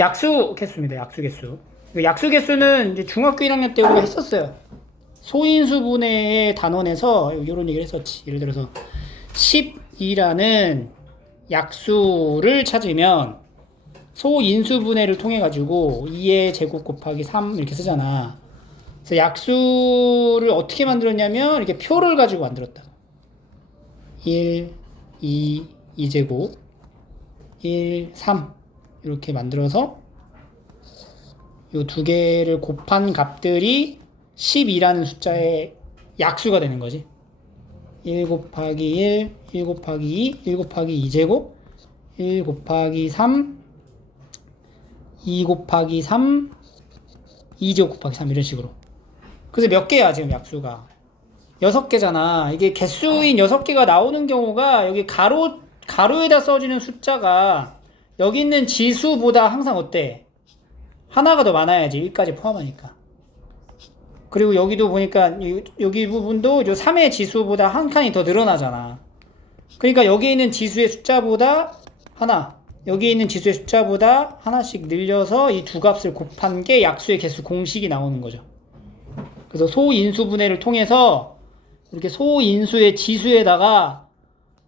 약수 개수입니다. 약수 개수. 약수 개수는 이제 중학교 1학년 때 우리가 했었어요. 소인수분해의 단원에서 이런 얘기를 했었지. 예를 들어서 12라는 약수를 찾으면 소인수분해를 통해 가지고 2의 제곱 곱하기 3 이렇게 쓰잖아. 그래서 약수를 어떻게 만들었냐면 이렇게 표를 가지고 만들었다. 1, 2, 2제곱 1, 3 이렇게 만들어서 이 두 개를 곱한 값들이 12라는 숫자의 약수가 되는 거지. 1 곱하기 1, 1 곱하기 2, 1 곱하기 2제곱, 1 곱하기 3, 2 곱하기 3, 2제곱 곱하기 3 이런 식으로. 그래서 몇 개야 지금 약수가? 6개잖아. 이게 개수인 6개가 나오는 경우가 여기 가로에다 써지는 숫자가 여기 있는 지수보다 항상 어때? 하나가 더 많아야지. 1까지 포함하니까. 그리고 여기도 보니까 여기 부분도 3의 지수보다 한 칸이 더 늘어나잖아. 그러니까 여기 있는 지수의 숫자보다 하나, 여기 있는 지수의 숫자보다 하나씩 늘려서 이 두 값을 곱한 게 약수의 개수 공식이 나오는 거죠. 그래서 소인수분해를 통해서 이렇게 소인수의 지수에다가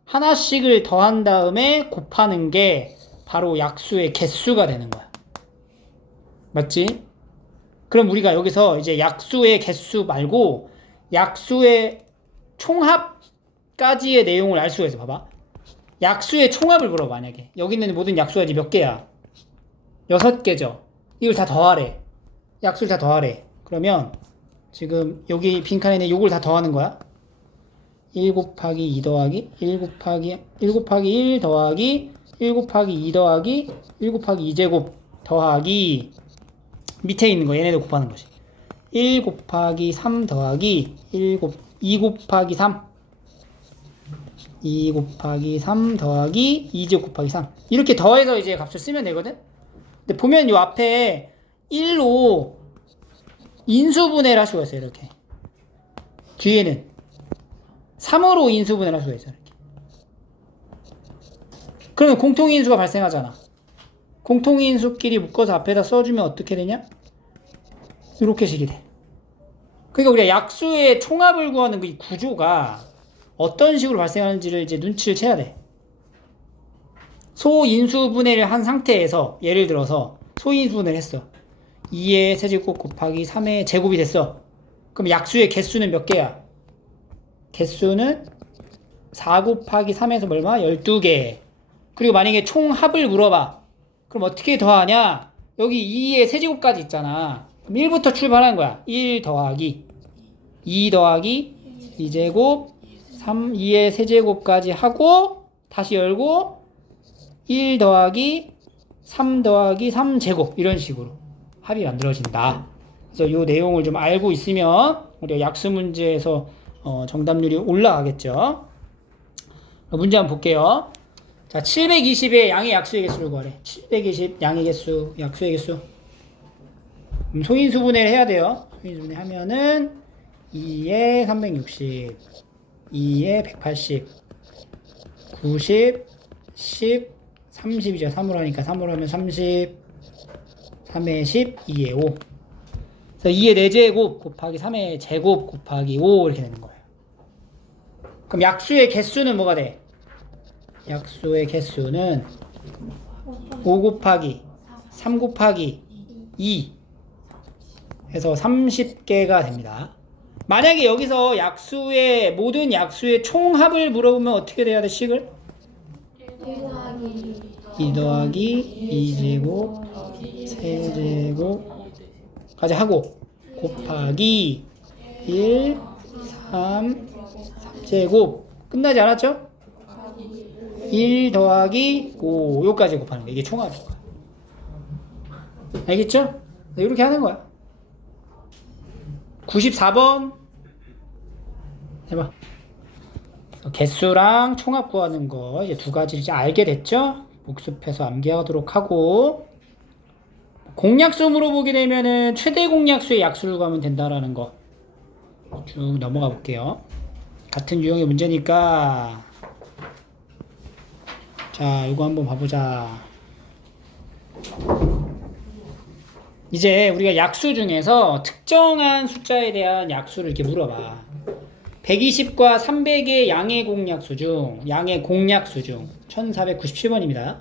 하나씩을 더한 다음에 곱하는 게 바로 약수의 개수가 되는 거야. 맞지? 그럼 우리가 여기서 이제 약수의 개수 말고 약수의 총합까지의 내용을 알 수가 있어. 봐봐. 약수의 총합을 물어. 만약에 여기 있는 모든 약수가 이제 몇 개야? 6개죠. 이걸 다 더하래. 약수를 다 더하래. 그러면 지금 여기 빈칸에 있는 요걸 다 더하는 거야. 1 곱하기 2 더하기 1 곱하기 1 더하기 1 곱하기 2 더하기 1 곱하기 2제곱 더하기 밑에 있는 거 얘네들 곱하는 거지. 1 곱하기 3 더하기 2 곱하기 3 2 곱하기 3 더하기 2제곱 곱하기 3 이렇게 더해서 이제 값을 쓰면 되거든. 근데 보면 요 앞에 1로 인수분해를 할 수가 있어요. 이렇게 뒤에는 3으로 인수분해를 할 수가 있어요. 이렇게. 그러면 공통인수가 발생하잖아. 공통인수끼리 묶어서 앞에다 써주면 어떻게 되냐? 이렇게 식이 돼. 그러니까 우리가 약수의 총합을 구하는 그 구조가 어떤 식으로 발생하는지를 이제 눈치를 채야 돼. 소인수분해를 한 상태에서 예를 들어서 소인수분해를 했어. 2의 세제곱 곱하기 3의 제곱이 됐어. 그럼 약수의 개수는 몇 개야? 개수는 4 곱하기 3에서 얼마? 12개. 그리고 만약에 총합을 물어봐. 그럼 어떻게 더하냐? 여기 2의 세제곱까지 있잖아. 그럼 1부터 출발하는 거야. 1 더하기 2 더하기 2제곱 3, 2의 세제곱까지 하고 다시 열고 1 더하기 3 더하기 3제곱 이런 식으로 합이 만들어진다. 그래서 이 내용을 좀 알고 있으면 우리가 약수 문제에서 정답률이 올라가겠죠. 문제 한번 볼게요. 자, 720의 양의 약수의 개수를 구하래. 720 양의 개수, 약수의 개수. 소인수분해를 해야 돼요. 소인수분해 하면은 2에 360, 2에 180, 90, 10, 30이죠. 3으로 하니까 3으로 하면 30, 3에 10, 2에 5. 그래서 2의 4제곱 곱하기 3의 제곱 곱하기 5 이렇게 되는 거예요. 그럼 약수의 개수는 뭐가 돼? 약수의 개수는 5 곱하기 3 곱하기 2 해서 30개가 됩니다. 만약에 여기서 모든 약수의 총합을 물어보면 어떻게 돼야 돼? 식을? 2 더하기 2제곱 3제곱까지 하고 곱하기 1, 3, 3제곱 끝나지 않았죠? 1 더하기 5 요까지 곱하는 거야. 이게 총합인 거야. 알겠죠? 이렇게 하는 거야. 94번 해봐. 개수랑 총합 구하는 거 이제 두 가지 이제 알게 됐죠? 복습해서 암기하도록 하고 공약수 물어보게 되면은 최대 공약수의 약수를 구하면 된다라는 거 쭉 넘어가 볼게요. 같은 유형의 문제니까 자, 이거 한번 봐보자. 이제 우리가 약수 중에서 특정한 숫자에 대한 약수를 이렇게 물어봐. 120과 300의 양의 공약수 중, 양의 공약수 중 1497번입니다.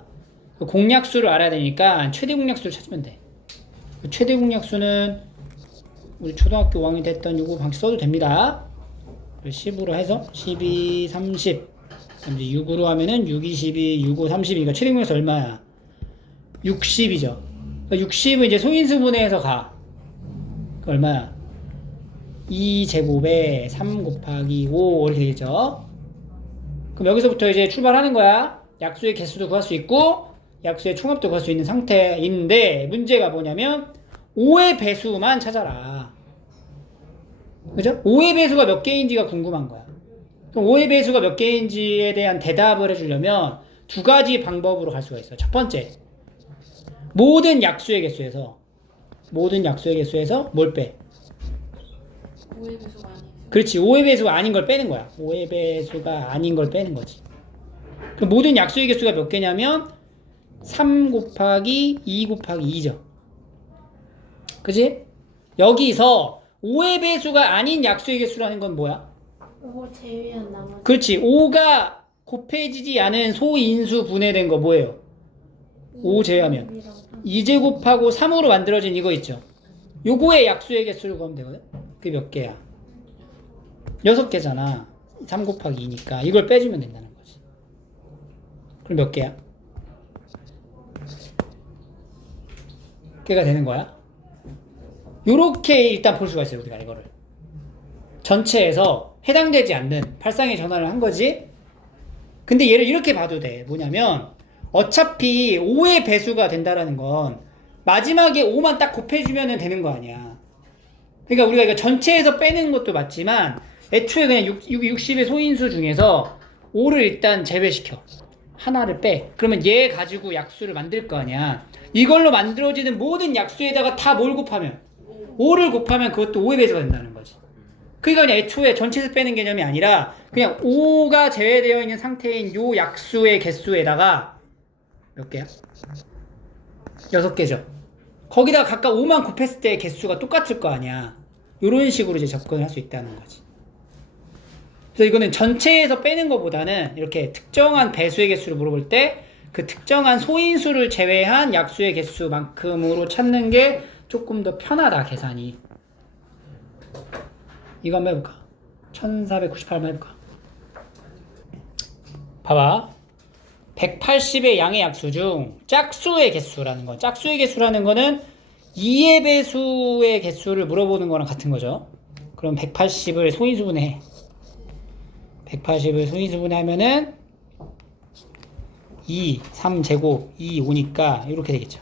그 공약수를 알아야 되니까 최대 공약수를 찾으면 돼. 그 최대 공약수는 우리 초등학교 5학년 됐던 요거 방식 써도 됩니다. 10으로 해서 12, 30. 이제 6으로 하면은 6, 22, 6, 5, 32. 최대 공약수 얼마야? 60이죠. 60은 이제 소인수분해해서 가. 그 얼마야? 2제곱에 3 곱하기 5 이렇게 되겠죠. 그럼 여기서부터 이제 출발하는 거야. 약수의 개수도 구할 수 있고 약수의 총합도 구할 수 있는 상태인데 문제가 뭐냐면 5의 배수만 찾아라. 그죠? 5의 배수가 몇 개인지가 궁금한 거야. 그럼 5의 배수가 몇 개인지에 대한 대답을 해주려면 두 가지 방법으로 갈 수가 있어요. 첫 번째, 모든 약수의 개수에서 뭘 빼? 5의 배수가 아니에요. 그렇지. 5의 배수가 아닌 걸 빼는 거야. 5의 배수가 아닌 걸 빼는 거지. 그럼 모든 약수의 개수가 몇 개냐면 3 곱하기 2 곱하기 2죠. 그치? 여기서 5의 배수가 아닌 약수의 개수라는 건 뭐야? 5 제외한 나머지. 그렇지. 5가 곱해지지 않은 소인수 분해된 거 뭐예요? 5 제외하면 2제곱하고 3으로 만들어진 이거 있죠. 요거의 약수의 개수를 구하면 되거든. 그게 몇 개야? 6개잖아. 3 곱하기 2니까 이걸 빼주면 된다는 거지. 그럼 몇 개야? 개가 되는 거야. 요렇게 일단 볼 수가 있어요. 우리가 이거를 전체에서 해당되지 않는 발상의 전환을 한 거지. 근데 얘를 이렇게 봐도 돼. 뭐냐면 어차피 5의 배수가 된다라는 건 마지막에 5만 딱 곱해주면 되는 거 아니야. 그러니까 우리가 이거 전체에서 빼는 것도 맞지만 애초에 그냥 60의 소인수 중에서 5를 일단 제외시켜. 하나를 빼. 그러면 얘 가지고 약수를 만들 거 아니야. 이걸로 만들어지는 모든 약수에다가 다 뭘 곱하면 5를 곱하면 그것도 5의 배수가 된다는 거지. 그러니까 그냥 애초에 전체에서 빼는 개념이 아니라 그냥 5가 제외되어 있는 상태인 요 약수의 개수에다가 몇 개야? 6개죠. 거기다가 각각 5만 곱했을 때 개수가 똑같을 거 아니야. 요런 식으로 이제 접근을 할 수 있다는 거지. 그래서 이거는 전체에서 빼는 것보다는 이렇게 특정한 배수의 개수를 물어볼 때 그 특정한 소인수를 제외한 약수의 개수만큼으로 찾는 게 조금 더 편하다, 계산이. 이거 한번 해볼까? 1498 한번 해볼까? 봐봐. 180의 양의 약수 중 짝수의 개수라는 거. 짝수의 개수라는 거는 2의 배수의 개수를 물어보는 거랑 같은 거죠. 그럼 180을 소인수분해. 180을 소인수분해 하면은 2, 3제곱, 2, 5니까 이렇게 되겠죠.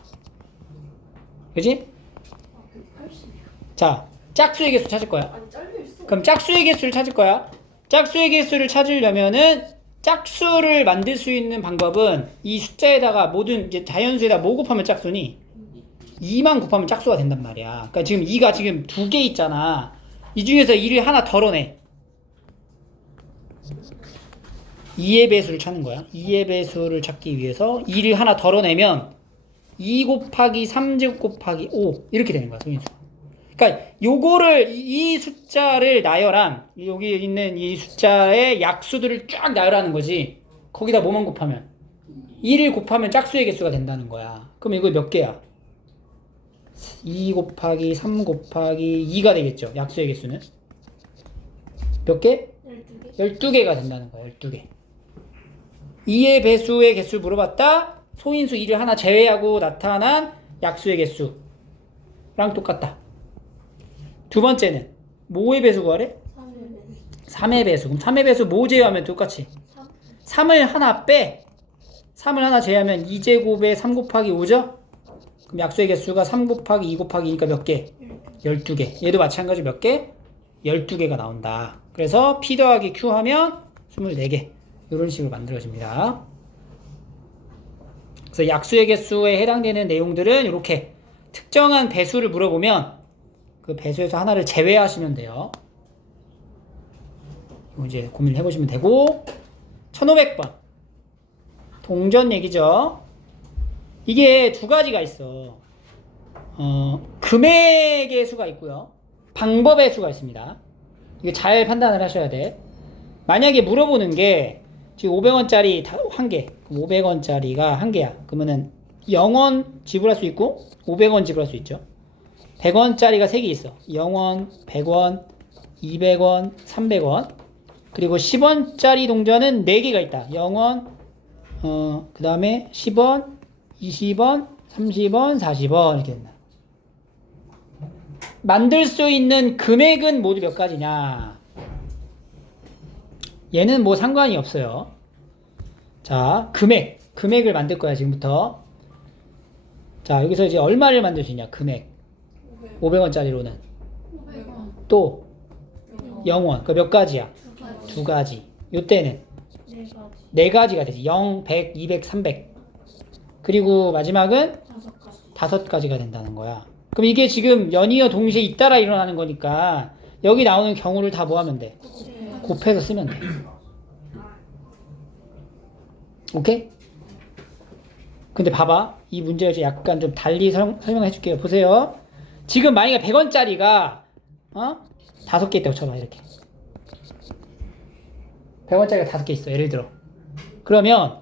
그지? 자, 짝수의 개수 찾을 거야. 아니 잘려있어. 그럼 짝수의 개수를 찾을 거야. 짝수의 개수를 찾으려면은 짝수를 만들 수 있는 방법은 이 숫자에다가 모든 이제 자연수에다 뭐 곱하면 짝수니? 2만 곱하면 짝수가 된단 말이야. 그러니까 지금 2가 지금 2개 있잖아. 이 중에서 2를 하나 덜어내. 2의 배수를 찾는 거야. 2의 배수를 찾기 위해서 2를 하나 덜어내면 2 곱하기 3제곱 곱하기 5 이렇게 되는 거야, 소인수. 그러니까 요거를 이 숫자를 나열한 여기 있는 이 숫자의 약수들을 쫙 나열하는 거지. 거기다 뭐만 곱하면 2를 곱하면 짝수의 개수가 된다는 거야. 그럼 이거 몇 개야? 2 곱하기 3 곱하기 2가 되겠죠. 약수의 개수는 몇 개? 12개. 12개가 된다는 거야. 12개. 2의 배수의 개수를 물어봤다. 소인수 2를 하나 제외하고 나타난 약수의 개수랑 똑같다. 두 번째는 뭐의 배수 구하래? 3의 배수. 그럼 3의 배수 뭐 제외하면 똑같이 3을 하나 빼. 3을 하나 제외하면 2제곱에 3 곱하기 5죠? 그럼 약수의 개수가 3 곱하기 2 곱하기니까 몇 개? 12개. 얘도 마찬가지로 몇 개? 12개가 나온다. 그래서 P 더하기 Q 하면 24개. 이런 식으로 만들어집니다. 그래서 약수의 개수에 해당되는 내용들은 이렇게 특정한 배수를 물어보면 그 배수에서 하나를 제외하시면 돼요. 이제 고민을 해보시면 되고 1500번 동전 얘기죠. 이게 두 가지가 있어. 금액의 수가 있고요. 방법의 수가 있습니다. 이거 잘 판단을 하셔야 돼. 만약에 물어보는 게 지금 500원짜리 한 개, 500원짜리가 한 개야. 그러면은 0원 지불할 수 있고 500원 지불할 수 있죠. 100원짜리가 3개 있어. 0원, 100원, 200원, 300원. 그리고 10원짜리 동전은 4개가 있다. 0원, 그 다음에 10원, 20원, 30원, 40원 이렇게 된다. 만들 수 있는 금액은 모두 몇 가지냐? 얘는 뭐 상관이 없어요. 자, 금액을 만들 거야 지금부터. 자, 여기서 이제 얼마를 만들 수 있냐? 금액 500원짜리로는 500원. 또 0원. 그 몇 가지야? 두 가지. 요때는 4가지. 네 가지가 되지. 0, 100, 200, 300. 그리고 마지막은 5가지. 5가지가 된다는 거야. 그럼 이게 지금 연이어 동시에 잇따라 일어나는 거니까 여기 나오는 경우를 다 뭐 하면 돼? 곱해서 쓰면 돼. 오케이? 근데 봐봐. 이 문제를 이제 약간 좀 달리 설명해 줄게요. 보세요. 지금 만약에 100원짜리가 5개 있다고 쳐봐. 이렇게 100원짜리가 5개 있어. 예를 들어. 그러면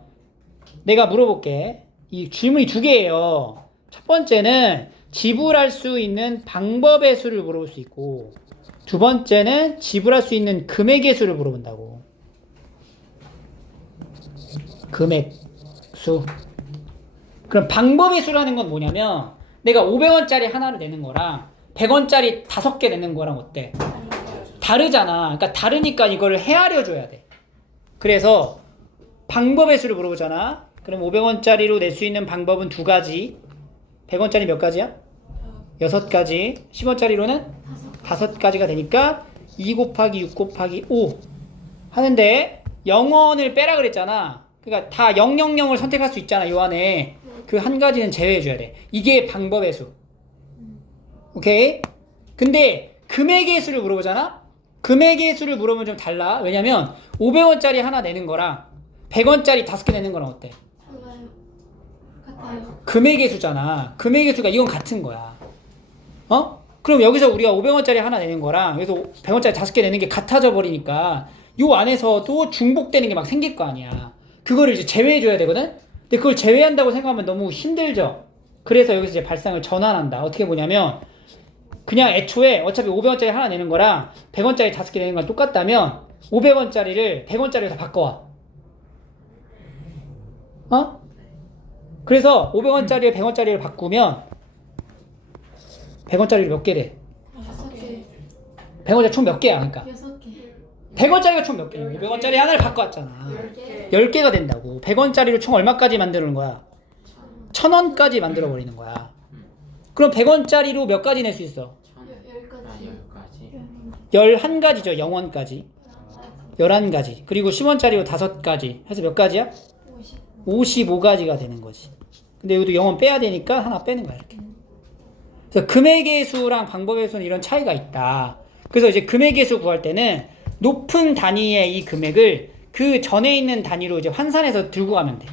내가 물어볼게. 이 질문이 2개예요. 첫 번째는 지불할 수 있는 방법의 수를 물어볼 수 있고, 두 번째는 지불할 수 있는 금액의 수를 물어본다고. 금액 수. 그럼 방법의 수라는 건 뭐냐면 내가 500원짜리 하나를 내는 거랑 100원짜리 5개 내는 거랑 어때? 다르잖아. 그러니까 다르니까 이거를 헤아려 줘야 돼. 그래서 방법의 수를 물어보잖아. 그럼 500원짜리로 낼 수 있는 방법은 2가지. 100원짜리 몇 가지야? 6가지. 10원짜리로는 5가지가 되니까 2 곱하기 6 곱하기 5 하는데 0원을 빼라 그랬잖아. 그러니까 다 000을 선택할 수 있잖아. 요 안에 그 한 가지는 제외해 줘야 돼. 이게 방법의 수. 오케이? 근데 금액의 수를 물어보잖아. 금액의 수를 물어보면 좀 달라. 왜냐면 500원짜리 하나 내는 거랑 100원짜리 5개 내는 거랑 어때? 달라요. 같아요. 금액의 수잖아. 금액의 수가 이건 같은 거야. 그럼 여기서 우리가 500원짜리 하나 내는 거랑 여기서 100원짜리 5개 내는 게 같아져 버리니까 요 안에서도 중복되는 게 막 생길 거 아니야. 그거를 이제 제외해 줘야 되거든? 근데 그걸 제외한다고 생각하면 너무 힘들죠? 그래서 여기서 이제 발상을 전환한다. 어떻게 보냐면 그냥 애초에 어차피 500원짜리 하나 내는 거랑 100원짜리 5개 내는 거랑 똑같다면 500원짜리를 100원짜리로 바꿔와. 그래서 500원짜리를 100원짜리로 바꾸면 100원짜리를 몇 개 돼? 5개. 100원짜리 총 몇 개야? 그러니까 6개. 100원짜리가 총 몇 개야? 500원짜리 하나를 바꿔왔잖아. 10개. 10개가 된다고. 100원짜리로 총 얼마까지 만드는 거야? 1000원까지 만들어 버리는 거야. 그럼 100원짜리로 몇 가지 낼 수 있어? 10가지. 11가지죠. 0원까지. 11가지. 그리고 10원짜리로 5가지. 해서 몇 가지야? 50. 55가지가 되는 거지. 근데 여기도 0원 빼야 되니까 하나 빼는 거야. 이렇게. 그래서 금액의 수랑 방법의 수는 이런 차이가 있다. 그래서 이제 금액의 수 구할 때는 높은 단위의 이 금액을 그 전에 있는 단위로 이제 환산해서 들고 가면 돼.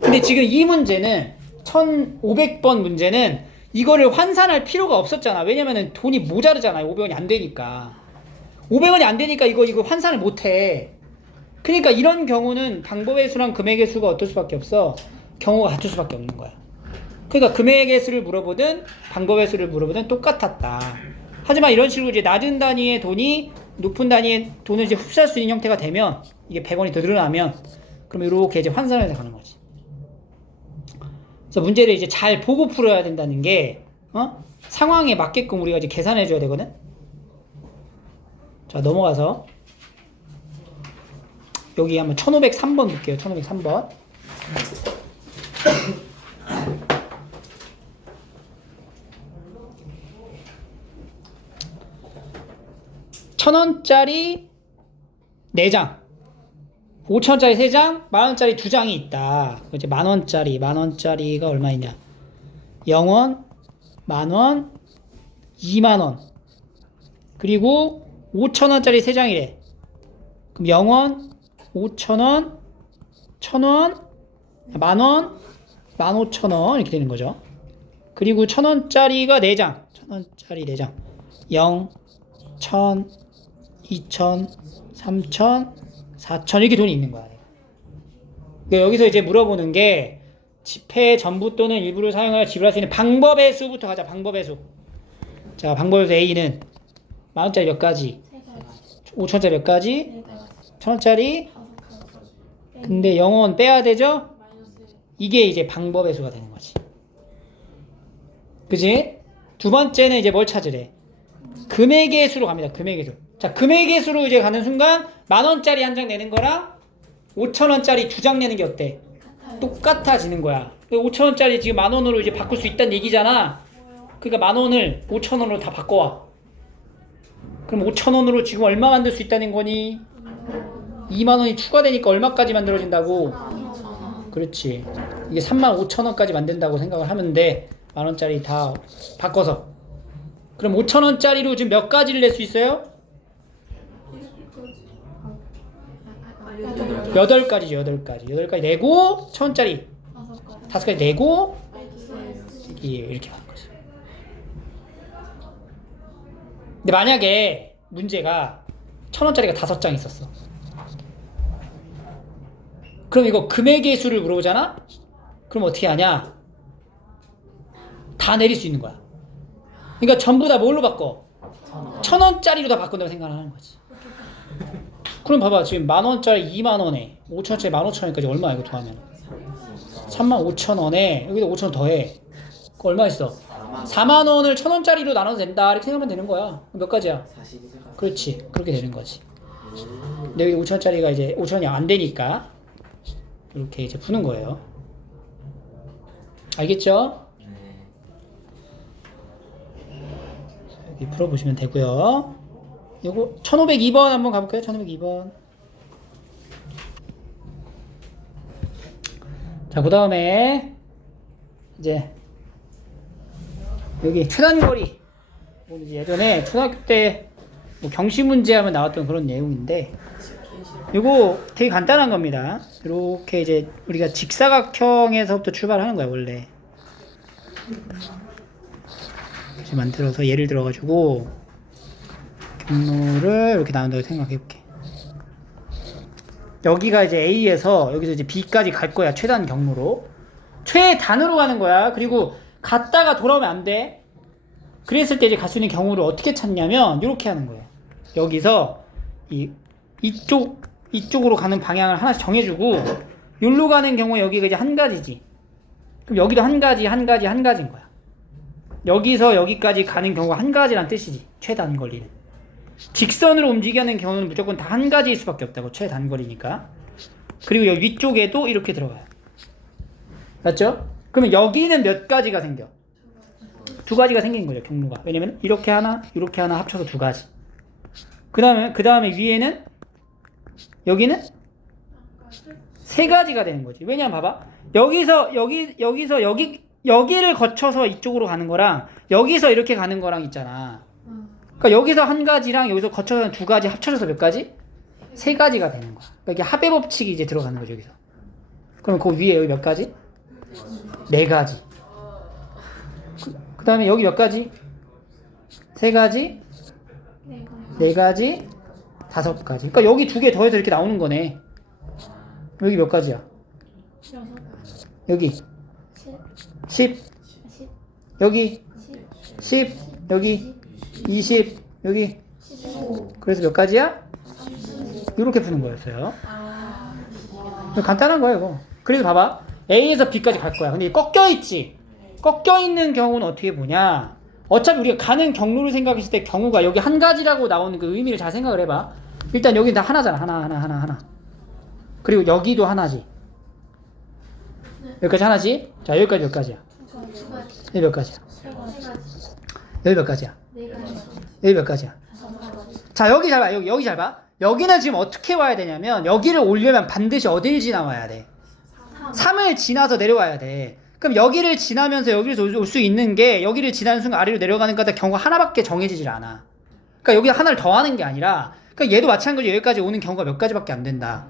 근데 지금 이 문제는 1500번 문제는 이거를 환산할 필요가 없었잖아. 왜냐면은 돈이 모자르잖아. 500원이 안 되니까. 500원이 안 되니까 이거 환산을 못 해. 그러니까 이런 경우는 방법의 수랑 금액의 수가 어떨 수밖에 없어? 경우가 같을 수밖에 없는 거야. 그러니까 금액의 수를 물어보든 방법의 수를 물어보든 똑같았다. 하지만 이런 식으로 이제 낮은 단위의 돈이 높은 단위의 돈을 이제 흡수할 수 있는 형태가 되면 이게 100원이 더 늘어나면 그럼 이렇게 이제 환산해서 가는 거지. 그래서 문제를 이제 잘 보고 풀어야 된다는 게 상황에 맞게끔 우리가 이제 계산해 줘야 되거든. 자, 넘어가서 여기 한번 1503번 볼게요. 1503번. (1000원짜리) 4장, 5,000원짜리 3장, 만원짜리 2장이 있다. 이제 만원짜리가 얼마 있냐? 0원, 만원, 2만원. 그리고 5,000원짜리 3장이래. 그럼 0원, 5,000원, 1,000원, 만원, 15,000원 이렇게 되는 거죠. 그리고 1,000원짜리가 4장. 1,000원짜리 4장. 0, 1,000, 2,000, 3,000, 4,000 이렇게 돈이 있는 거야. 그러니까 여기서 이제 물어보는 게 지폐 전부 또는 일부를 사용하여 지불할 수 있는 방법의 수부터 가자. 방법의 수. 자, 방법의 수 A는 만원짜리 몇 가지? 3가지. 5천원짜리 몇 가지? 4가지. 1,000원짜리? 5가지. 근데 0원 빼야 되죠? 마이너스. 이게 이제 방법의 수가 되는 거지. 그지? 두 번째는 이제 뭘 찾으래? 금액의 수로 갑니다. 금액의 수. 자, 금액의 수로 이제 가는 순간 만원짜리 한 장 내는 거랑 5천원짜리 2장 내는 게 어때? 같아요. 똑같아지는 거야. 5천원짜리 지금 만원으로 이제 바꿀 수 있다는 얘기잖아. 그러니까 만원을 5천원으로 다 바꿔와. 그럼 5천원으로 지금 얼마 만들 수 있다는 거니? 2만원이 추가되니까 얼마까지 만들어진다고? 2,000원. 그렇지. 이게 35,000원까지 만든다고 생각을 하면 돼. 만원짜리 다 바꿔서. 그럼 5천원짜리로 지금 몇 가지를 낼 수 있어요? 8가지죠. 8가지 내고 1,000원짜리 5가지. 5가지 내고 마이너스. 이렇게 하는 거지. 근데 만약에 문제가 1,000원짜리가 5장 있었어. 그럼 이거 금액의 수를 물어보잖아? 그럼 어떻게 하냐? 다 내릴 수 있는 거야. 그러니까 전부 다 뭘로 바꿔? 1,000원짜리로 다 바꾼다고 생각을 하는 거지. 그럼 봐봐. 지금 만원짜리 2만원에 5천원짜리 15,000원까지 얼마야 이거 더하면? 35,000원에 여기다 5,000원 더해. 그거 얼마 있어? 4만원을 1,000원짜리로 나눠도 된다 이렇게 생각하면 되는 거야. 몇 가지야? 그렇지. 그렇게 되는 거지. 근데 여기 5,000원짜리가 이제 5,000원이 안 되니까 이렇게 이제 푸는 거예요. 알겠죠? 여기 풀어보시면 되고요. 요거 1502번 한번 가볼까요? 1502번. 자, 그 다음에 이제 여기 최단거리. 예전에 초등학교 때 뭐 경시 문제 하면 나왔던 그런 내용인데 요거 되게 간단한 겁니다. 이렇게 이제 우리가 직사각형에서부터 출발하는 거야 원래. 이제 만들어서 예를 들어가지고 경로를 이렇게 나눈다고 생각해볼게. 여기가 이제 A에서 여기서 이제 B까지 갈 거야. 최단 경로로. 최단으로 가는 거야. 그리고 갔다가 돌아오면 안 돼. 그랬을 때 이제 갈 수 있는 경우를 어떻게 찾냐면 이렇게 하는 거예요. 여기서 이쪽으로 가는 방향을 하나씩 정해주고 여기로 가는 경우에 여기가 이제 한 가지지. 그럼 여기도 한 가지인 거야. 여기서 여기까지 가는 경우가 한 가지란 뜻이지. 최단거리는. 직선으로 움직이는 경우는 무조건 다 한 가지일 수밖에 없다고. 최단거리니까. 그리고 여기 위쪽에도 이렇게 들어가요. 맞죠? 그러면 여기는 몇 가지가 생겨? 2가지가 생긴 거죠. 경로가. 왜냐면 이렇게 하나 합쳐서 2가지. 그 다음에 위에는 여기는 3가지가 되는 거지. 왜냐면 봐봐. 여기서 여기를 거쳐서 이쪽으로 가는 거랑 여기서 이렇게 가는 거랑 있잖아. 그러니까 여기서 한 가지랑 여기서 거쳐서 2가지 합쳐져서 몇 가지? 3가지가 되는 거야. 그러니까 이게 합의 법칙이 이제 들어가는 거죠, 여기서. 그럼 그 위에 여기 몇 가지? 4가지. 그 다음에 여기 몇 가지? 3가지? 4가지? 5가지. 그러니까 여기 2개 더해서 이렇게 나오는 거네. 여기 몇 가지야? 6가지. 여기 10. 여기 10. 여기 20. 여기 15. 그래서 몇 가지야? 이렇게 푸는 거였어요. 간단한 거예요, 이거. 그래서 봐봐. A에서 B까지 갈 거야. 근데 꺾여있지? 꺾여있는 경우는 어떻게 보냐? 어차피 우리가 가는 경로를 생각했을 때 경우가 여기 한 가지라고 나오는 그 의미를 잘 생각을 해봐. 일단 여기는 다 하나잖아. 하나. 그리고 여기도 하나지. 여기까지 하나지? 자, 여기까지 몇 가지야? 여기 몇 가지야? 3가지. 여기 몇 가지야? 4가지. 여기 몇 가지야? 5가지. 자, 여기 잘 봐. 여기 잘 봐. 여기는 지금 어떻게 와야 되냐면 여기를 오려면 반드시 어딜 지나와야 돼? 3을 지나서 내려와야 돼. 그럼 여기를 지나면서 여기서 올 수 있는 게 여기를 지나는 순간 아래로 내려가는 거다 경우가 하나밖에 정해지질 않아. 그러니까 여기 하나를 더하는 게 아니라 그러니까 얘도 마찬가지로 여기까지 오는 경우가 몇 가지밖에 안 된다.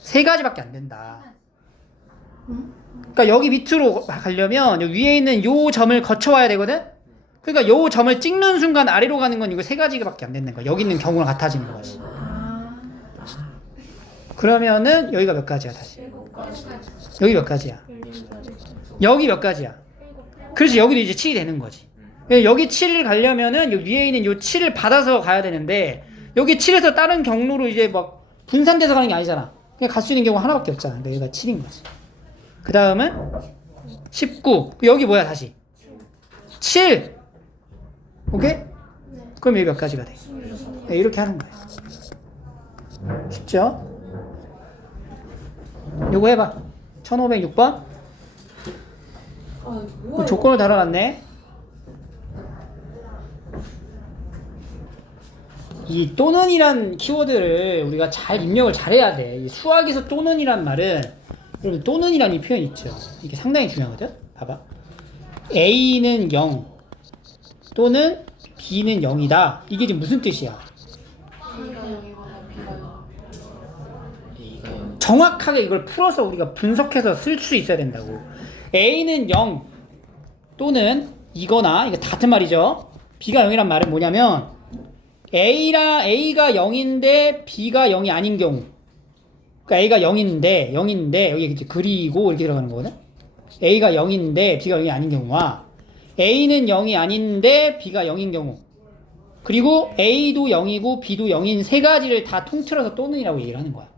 3가지밖에 안 된다. 그러니까 여기 밑으로 가려면 여기 위에 있는 요 점을 거쳐와야 되거든. 그러니까 요 점을 찍는 순간 아래로 가는 건 이거 세 가지밖에 안 되는 거야. 여기 있는 경우랑 같아지는 거지. 그러면은 여기가 몇 가지야 다시? 여기 몇 가지야? 여기 몇 가지야? 그렇지, 여기도 이제 7이 되는 거지. 여기 7을 가려면은 요 위에 있는 요 7을 받아서 가야 되는데 여기 7에서 다른 경로로 이제 막 분산돼서 가는 게 아니잖아. 그냥 갈 수 있는 경우 하나밖에 없잖아. 근데 여기가 7인 거지. 그 다음은 19. 여기 뭐야 다시? 7. 오케이? 그럼 여기 몇 가지가 돼? 네, 이렇게 하는 거야. 쉽죠? 요거 해봐. 1506번. 조건을 달아놨네. 이 또는이란 키워드를 우리가 잘 입력을 잘해야 돼. 이 수학에서 또는이란 말은, 여러분 또는이란 이 표현 있죠. 이게 상당히 중요하거든. 봐봐. A는 0 또는 B는 0이다. 이게 지금 무슨 뜻이야? 정확하게 이걸 풀어서 우리가 분석해서 쓸 수 있어야 된다고. A는 0 또는 이거나 이거 같은 말이죠. B가 0이란 말은 뭐냐면 A가 0인데 B가 0이 아닌 경우. 그러니까 A가 0인데 여기 이제 그리고 이렇게 들어가는 거거든. A가 0인데 B가 0이 아닌 경우와 A는 0이 아닌데 B가 0인 경우. 그리고 A도 0이고 B도 0인 세 가지를 다 통틀어서 또는이라고 얘기를 하는 거야.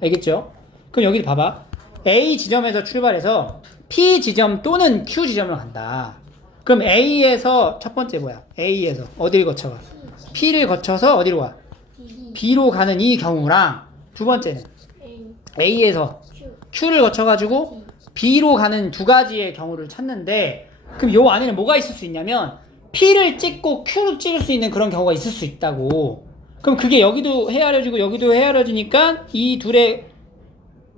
알겠죠? 그럼 여기 봐봐. A 지점에서 출발해서 P 지점 또는 Q 지점으로 간다. 그럼 A에서 첫 번째 뭐야? A에서 어디를 거쳐가? P를 거쳐서 어디로 가? B로 가는 이 경우랑 두 번째는 A에서 Q를 거쳐가지고 B로 가는 두 가지의 경우를 찾는데 그럼 요 안에는 뭐가 있을 수 있냐면 P를 찍고 Q를 찍을 수 있는 그런 경우가 있을 수 있다고. 그럼 그게 여기도 헤아려지고 여기도 헤아려지니까 이 둘의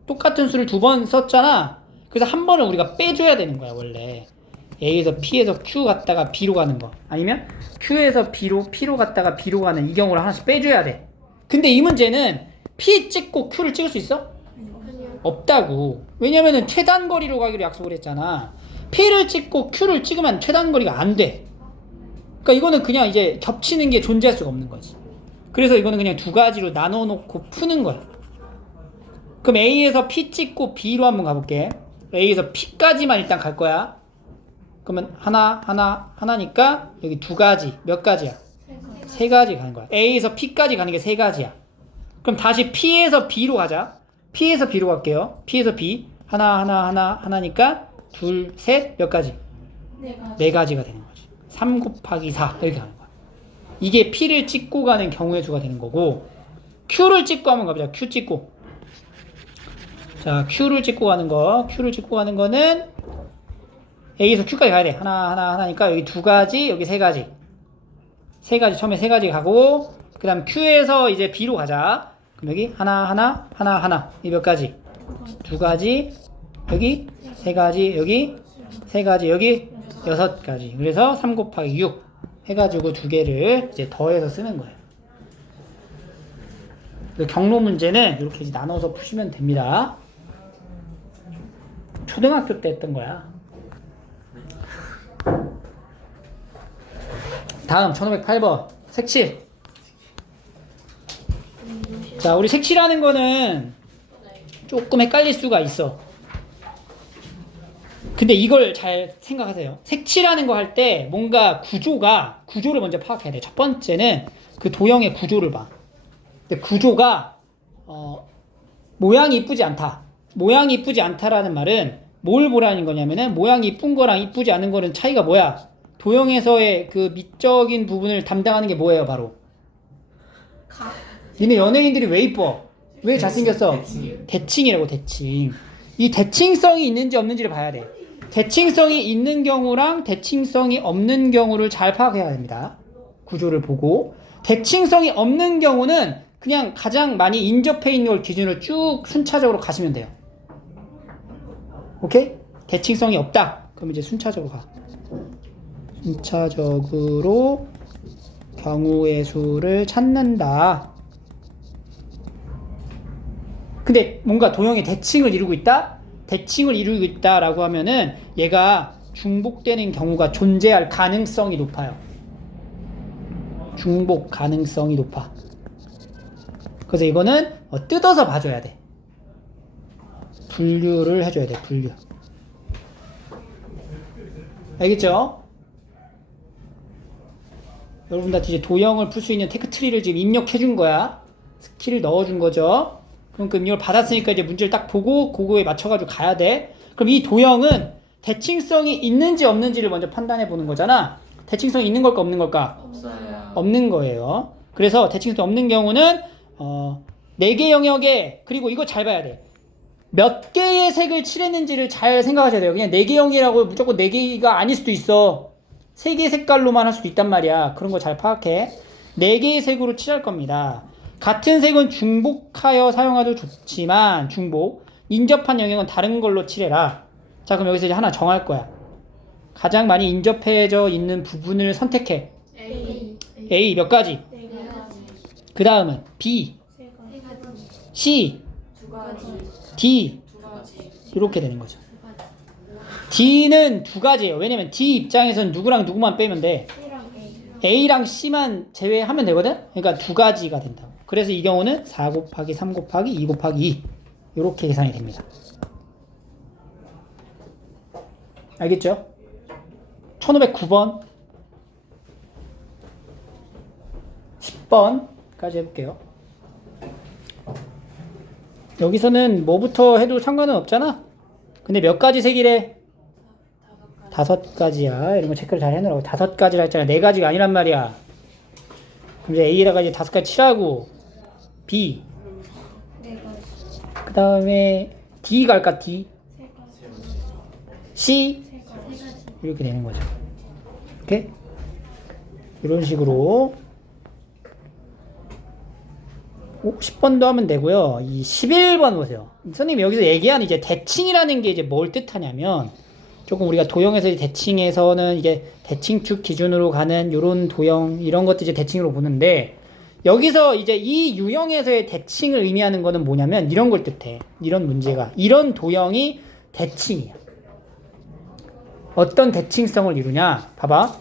똑같은 수를 두 번 썼잖아. 그래서 한 번을 우리가 빼줘야 되는 거야 원래. A에서 P에서 Q 갔다가 B로 가는 거 아니면 Q에서 P로 갔다가 B로 가는 이 경우를 하나씩 빼줘야 돼. 근데 이 문제는 P 찍고 Q를 찍을 수 있어? 없다고. 왜냐면은 최단거리로 가기로 약속을 했잖아. P를 찍고 Q를 찍으면 최단거리가 안 돼. 그러니까 이거는 그냥 이제 겹치는 게 존재할 수가 없는 거지. 그래서 이거는 그냥 두 가지로 나눠 놓고 푸는 거야. 그럼 A에서 P 찍고 B로 한번 가볼게. A에서 P까지만 일단 갈 거야. 그러면 하나니까 여기 두 가지. 몇 가지야? 세 가지 가는 거야. A에서 P까지 가는 게 세 가지야. 그럼 다시 P에서 B로 가자. P에서 B로 갈게요. P에서 B. 하나니까 둘, 셋, 몇 가지? 네 가지가 되는 거지. 3 곱하기 4 이렇게 가는 거야. 이게 P를 찍고 가는 경우의 수가 되는 거고 Q를 찍고 한번 가보자. Q 찍고. 자, Q를 찍고 가는 거는 A에서 Q까지 가야 돼. 하나니까 여기 두 가지, 여기 세 가지. 처음에 세 가지 가고 그 다음 Q에서 이제 B로 가자. 그럼 여기 하나. 이 몇 가지? 두 가지. 여기 세 가지. 여기 세 가지. 여기 여섯 가지. 그래서 3 곱하기 6 해가지고 두 개를 이제 더해서 쓰는 거예요. 경로 문제는 이렇게 이제 나눠서 푸시면 됩니다. 초등학교 때 했던 거야. 다음 1508번 색칠. 자, 우리 색칠하는 거는 조금 헷갈릴 수가 있어. 근데 이걸 잘 생각하세요. 색칠하는 거 할 때 뭔가 구조를 먼저 파악해야 돼. 첫 번째는 그 도형의 구조를 봐. 근데 구조가 모양이 이쁘지 않다. 모양이 이쁘지 않다라는 말은 뭘 보라는 거냐면은 모양이 이쁜 거랑 이쁘지 않은 거는 차이가 뭐야? 도형에서의 그 미적인 부분을 담당하는 게 뭐예요, 바로? 니네 연예인들이 왜 이뻐? 왜 잘생겼어? 대칭이라고, 대칭. 이 대칭성이 있는지 없는지를 봐야 돼. 대칭성이 있는 경우랑 대칭성이 없는 경우를 잘 파악해야 됩니다. 구조를 보고. 대칭성이 없는 경우는 그냥 가장 많이 인접해 있는 걸 기준으로 쭉 순차적으로 가시면 돼요. 오케이? 대칭성이 없다. 그럼 이제 순차적으로 가. 순차적으로 경우의 수를 찾는다. 근데 뭔가 도형의 대칭을 이루고 있다? 대칭을 이루고 있다라고 하면은 얘가 중복되는 경우가 존재할 가능성이 높아요. 중복 가능성이 높아. 그래서 이거는 뜯어서 봐줘야 돼. 분류를 해줘야 돼. 분류. 알겠죠? 여러분들 이제 도형을 풀 수 있는 테크트리를 지금 입력해 준 거야. 스킬을 넣어 준 거죠. 그러니까 입력을 받았으니까 이제 문제를 딱 보고 그거에 맞춰가지고 가야 돼. 그럼 이 도형은 대칭성이 있는지 없는지를 먼저 판단해 보는 거잖아. 대칭성이 있는 걸까 없는 걸까? 없어요. 없는 거예요. 그래서 대칭성 없는 경우는 4개 영역에, 그리고 이거 잘 봐야 돼. 몇 개의 색을 칠했는지를 잘 생각하셔야 돼요. 그냥 4개 영역이라고 무조건 4개가 아닐 수도 있어. 3개의 색깔로만 할 수도 있단 말이야. 그런 거 잘 파악해. 4개의 색으로 칠할 겁니다. 같은 색은 중복하여 사용하도 좋지만 중복, 인접한 영역은 다른 걸로 칠해라. 자, 그럼 여기서 이제 하나 정할 거야. 가장 많이 인접해져 있는 부분을 선택해. A 몇 가지? 네 가지. 그 다음은 B, 세 가지. C, 두 가지. D 두 가지. 이렇게 되는 거죠. D는 2가지예요. 왜냐면 D 입장에서는 누구랑 누구만 빼면 돼. C랑 A. A랑 C만 제외하면 되거든? 그러니까 2가지가 된다고. 그래서 이 경우는 4 곱하기 3 곱하기 2 곱하기 2 이렇게 계산이 됩니다. 알겠죠? 1509번 10번까지 해볼게요. 여기서는 뭐부터 해도 상관은 없잖아? 근데 몇 가지 색이래? 5가지야. 이런 거 체크를 잘 해놓으라고. 5가지라 했잖아. 4가지가 아니란 말이야. 그럼 이제 A에다가 이제 5가지 칠하고, B. 네 가지. 그 다음에 D 갈까? D. 세 가지. C. 세 가지. 이렇게 되는 거죠. 오케이? 이런 식으로 10번도 하면 되고요. 이 11번 보세요. 선생님이 여기서 얘기하는 이제 대칭이라는 게 이제 뭘 뜻하냐면, 조금 우리가 도형에서 대칭에서는 이게 대칭축 기준으로 가는 요런 도형, 이런 것도 이제 대칭으로 보는데, 여기서 이제 이 유형에서의 대칭을 의미하는 거는 뭐냐면 이런 걸 뜻해. 이런 문제가. 이런 도형이 대칭이야. 어떤 대칭성을 이루냐? 봐봐.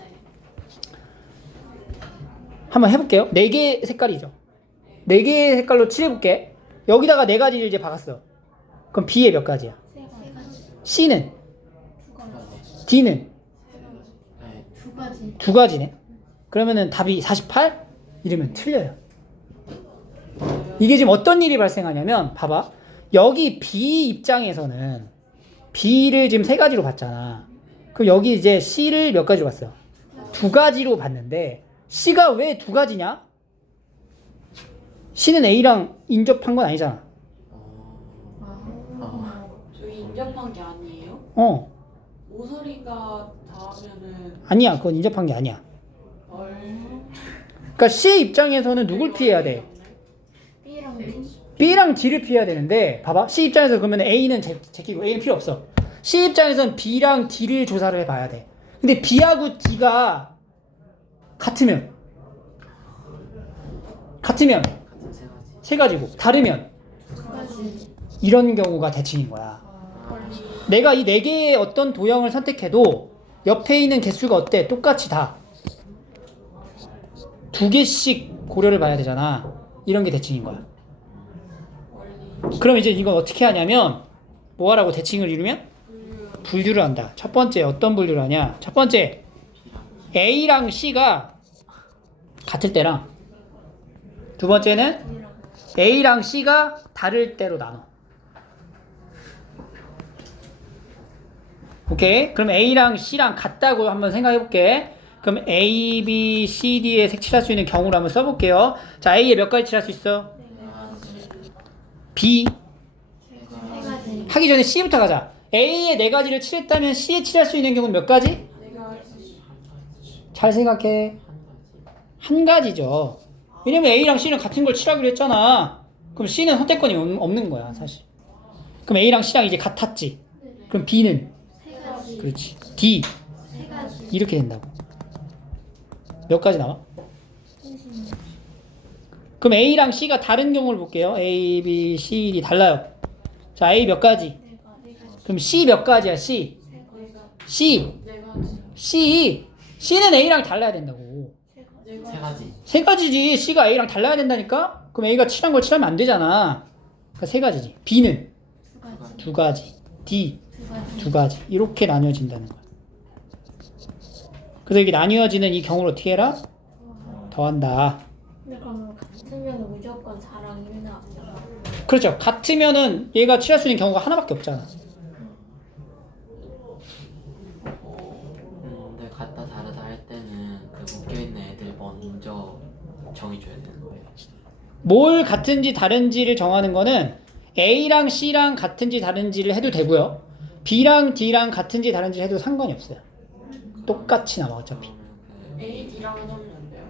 한번 해볼게요. 4개의 색깔이죠. 4개의 색깔로 칠해볼게. 여기다가 4가지를 이제 박았어. 그럼 B에 몇 가지야? 세 가지. C는? 두 가지. D는? 두 가지. 2가지네. 그러면은 답이 48? 이러면 틀려요. 이게 지금 어떤 일이 발생하냐면, 봐봐. 여기 B 입장에서는 B를 지금 3가지로 봤잖아. 그럼 여기 이제 C를 몇 가지로 봤어요? 2가지로 봤는데, C가 왜 2가지냐? C는 A랑 인접한 건 아니잖아. 저희 인접한 게 아니에요? 모서리가 닿으면은 아니야. 그건 인접한 게 아니야. 널 그러니까 C 입장에서는 누굴 피해야 돼? B랑 D. B랑 D를 피해야 되는데, 봐봐. C 입장에서 그러면 A는 제끼고 A는 필요 없어. C 입장에서는 B랑 D를 조사를 해봐야 돼. 근데 B하고 D가 같으면 같은 세 가지. 3가지고 다르면 두 가지. 이런 경우가 대칭인 거야. 내가 이 4개의 어떤 도형을 선택해도 옆에 있는 개수가 어때? 똑같이 다 2개씩 고려를 봐야 되잖아. 이런 게 대칭인 거야. 그럼 이제 이건 어떻게 하냐면, 뭐 하라고 대칭을 이루면? 분류를 한다. 첫 번째 어떤 분류를 하냐? 첫 번째 A랑 C가 같을 때랑, 두 번째는 A랑 C가 다를 때로 나눠. 오케이? 그럼 A랑 C랑 같다고 한번 생각해 볼게. 그럼 A, B, C, D에 색칠할 수 있는 경우를 한번 써볼게요. 자, A에 몇 가지 칠할 수 있어? B. 세 가지. 하기 전에 C부터 가자. A에 4가지를 칠했다면 C에 칠할 수 있는 경우는 몇 가지? 내가 잘 생각해. 한 가지죠. 왜냐면 A랑 C는 같은 걸 칠하기로 했잖아. 그럼 C는 선택권이 없는 거야, 사실. 그럼 A랑 C랑 이제 같았지. 그럼 B는? 세 가지. 그렇지. D. 세 가지. 이렇게 된다고. 몇 가지 나와? 그럼 A랑 C가 다른 경우를 볼게요. A, B, C, D 달라요. 자, A 몇 가지? 네 가지. 그럼 C 몇 가지야? C. C. 네 가지. C는 A랑 달라야 된다고. 네 세 가지. 가지. 세 가지. 세 가지지. C가 A랑 달라야 된다니까? 그럼 A가 칠한 걸 칠하면 안 되잖아. 그러니까 세 가지지. B는 두 가지. 두 가지. D 두 가지. 두 가지. 이렇게 나뉘어진다는 거야. 그래서 이게 나뉘어지는 이 경우를 어떻게 해라? 더한다. 근데 그럼 같으면 무조건 4랑 1 나왔잖아. 그렇죠. 같으면은 얘가 칠할 수 있는 경우가 하나밖에 없잖아. 근데 같다 다르다 할 때는 그 묶여있는 애들 먼저 정해줘야 되는 거예요. 뭘 같은지 다른지를 정하는 거는 A랑 C랑 같은지 다른지를 해도 되고요. B랑 D랑 같은지 다른지 해도 상관이 없어요. 똑같이 나와 어차피. 그러면 그 A, D랑은 하면 안 돼요?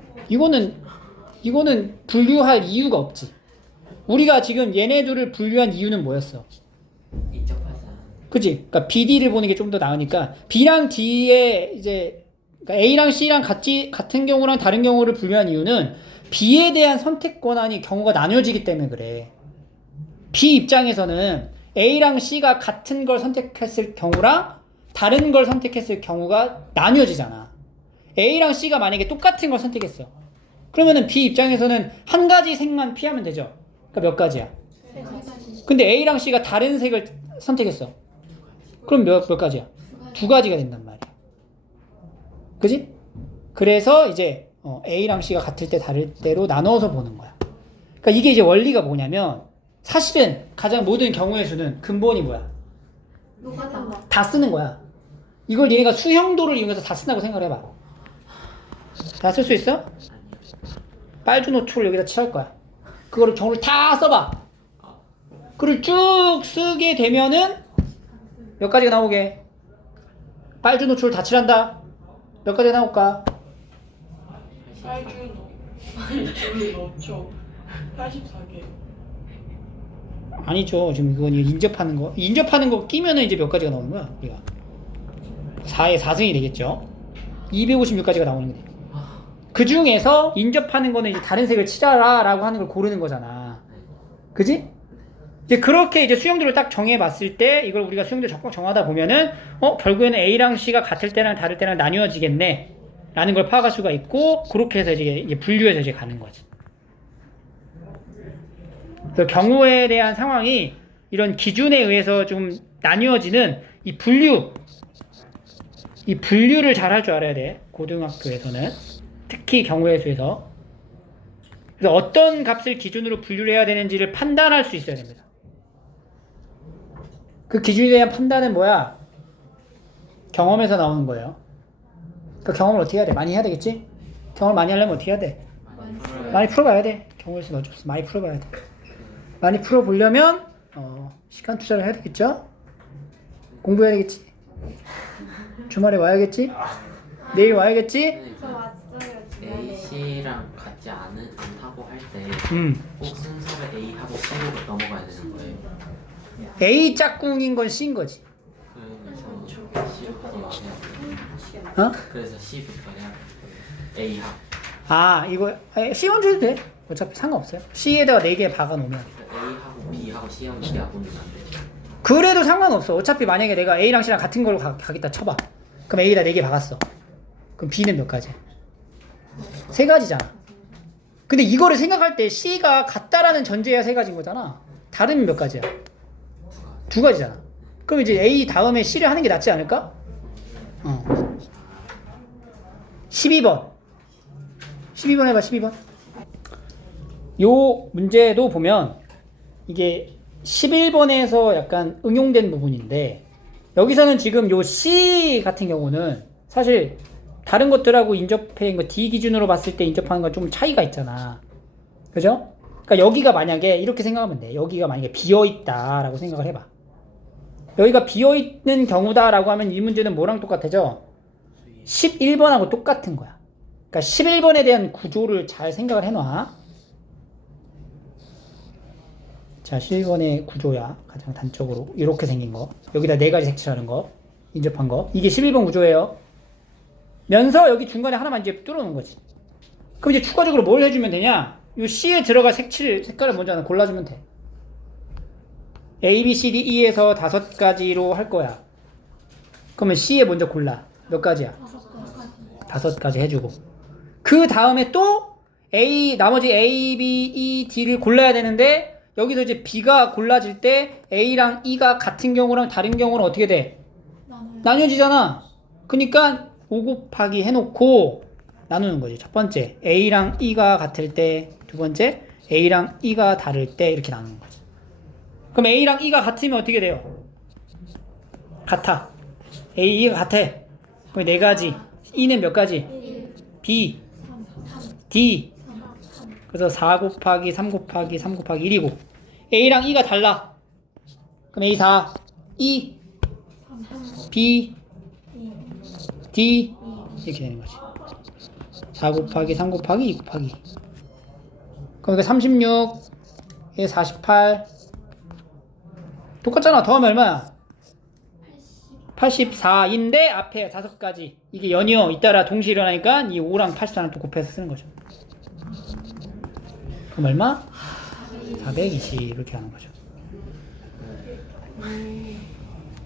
이거는 분류할 이유가 없지. 우리가 지금 얘네 둘을 분류한 이유는 뭐였어? 인접하지 않은 그치? 그러니까 BD를 보는 게 좀 더 나으니까 B랑 D의 이제 그러니까 A랑 C랑 같은 경우랑 다른 경우를 분류한 이유는 B에 대한 선택 권한이 경우가 나뉘어지기 때문에 그래. B 입장에서는 A랑 C가 같은 걸 선택했을 경우랑 다른 걸 선택했을 경우가 나뉘어지잖아. A랑 C가 만약에 똑같은 걸 선택했어. 그러면은 B 입장에서는 한 가지 색만 피하면 되죠. 그러니까 몇 가지야? 세 가지. 근데 A랑 C가 다른 색을 선택했어. 그럼 몇 가지야? 두 가지가 된단 말이야. 그지? 그래서 이제 A랑 C가 같을 때 다를 때로 나눠서 보는 거야. 그러니까 이게 이제 원리가 뭐냐면 사실은 가장 모든 경우의 수는 근본이 뭐야? 똑같은 거. 다 쓰는 거야. 이걸 얘네가 수형도를 이용해서 다 쓴다고 생각을 해봐. 다 쓸 수 있어? 빨주노초를 여기다 칠할 거야. 그거를 경우를 다 써봐. 그걸 쭉 쓰게 되면은 몇 가지가 나오게? 빨주노초를 다 칠한다. 몇 가지가 나올까? 빨주 넣죠. 84개. 아니죠. 지금 이건 인접하는 거. 인접하는 거 끼면은 이제 몇 가지가 나오는 거야, 우리가. 4의 4승이 되겠죠. 256가지가 나오는 게 돼. 그 중에서 인접하는 거는 이제 다른 색을 칠하라 라고 하는 걸 고르는 거잖아. 그지? 이제 그렇게 이제 수형들을 딱 정해봤을 때 이걸 우리가 수형들 정하다 보면은 결국에는 A랑 C가 같을 때랑 다를 때랑 나뉘어지겠네 라는 걸 파악할 수가 있고 그렇게 해서 이제 분류해서 이제 가는 거지. 그래서 경우에 대한 상황이 이런 기준에 의해서 좀 나뉘어지는 이 분류를 잘 할 줄 알아야 돼. 고등학교에서는 특히 경우의 수에서. 그래서 어떤 값을 기준으로 분류를 해야 되는지를 판단할 수 있어야 됩니다. 그 기준에 대한 판단은 뭐야? 경험에서 나오는 거예요. 그 경험을 어떻게 해야 돼? 많이 해야 되겠지? 경험을 많이 하려면 어떻게 해야 돼? 많이 풀어봐야 돼. 경우에서 어쩔 수 없어. 많이 풀어봐야 돼. 많이 풀어보려면 시간 투자를 해야 되겠죠? 공부해야 되겠지? 주말에 와야겠지? 내일 와야겠지? 저 왔어요. A, C랑 같지 않다고 할 때 꼭 순서를 A하고 C로 넘어가야 되는 거예요. A 짝꿍인 건 C인 거지. 그래서 C부터 해야 돼요. 어? 그래서 C부터 해야 돼요. A하고 아, 이거 C 먼저 해도 돼. 어차피 상관없어요. C에다가 4개 박아놓으면. A하고 B하고 C하고 얘기하고는 안 돼요. 그래도 상관없어. 어차피 만약에 내가 A랑 C랑 같은 걸로 가겠다 쳐봐. 그럼 A에다 4개 박았어. 그럼 B는 몇 가지? 3가지잖아. 근데 이거를 생각할 때 C가 같다라는 전제야 3가지인 거잖아. 다르면 몇 가지야? 2가지잖아. 그럼 이제 A 다음에 C를 하는 게 낫지 않을까? 12번. 12번 해봐, 12번. 요 문제도 보면 이게 11번에서 약간 응용된 부분인데 여기서는 지금 요 C 같은 경우는 사실 다른 것들하고 인접해 거 D 기준으로 봤을 때 인접하는 건 좀 차이가 있잖아. 그죠? 그러니까 여기가 만약에 이렇게 생각하면 돼. 여기가 만약에 비어있다라고 생각을 해봐. 여기가 비어있는 경우다라고 하면 이 문제는 뭐랑 똑같아져? 11번하고 똑같은 거야. 그러니까 11번에 대한 구조를 잘 생각을 해놔. 자, 11번의 구조야. 가장 단적으로 이렇게 생긴 거. 여기다 4가지 색칠하는 거. 인접한 거. 이게 11번 구조예요. 면서 여기 중간에 하나만 이제 뚫어놓은 거지. 그럼 이제 추가적으로 뭘 해주면 되냐? 이 C에 들어갈 색깔을 먼저 하나 골라주면 돼. A, B, C, D, E에서 5가지로 할 거야. 그러면 C에 먼저 골라. 몇 가지야? 5가지 해주고. 그 다음에 또 나머지 A, B, E, D를 골라야 되는데 여기서 이제 B가 골라질 때 A랑 E가 같은 경우랑 다른 경우는 어떻게 돼? 나뉘어지잖아. 그러니까 5 곱하기 해놓고 나누는 거지. 첫 번째 A랑 E가 같을 때, 두 번째 A랑 E가 다를 때 이렇게 나누는 거지. 그럼 A랑 E가 같으면 어떻게 돼요? 같아. A, E가 같아. 그럼 4가지. E는 몇 가지? B, D. 그래서 4 곱하기 3 곱하기 3 곱하기 1이고 A랑 E가 달라. 그럼 A 4, E, B, D 이렇게 되는 거지. 4 곱하기 3 곱하기 2 곱하기. 그러니까 36에 48 똑같잖아. 더하면 얼마야? 84인데 앞에 5가지 이게 연이어 잇따라 동시에 일어나니까 이 5랑 84랑 또 곱해서 쓰는 거죠. 그럼 얼마? 420 이렇게 하는 거죠.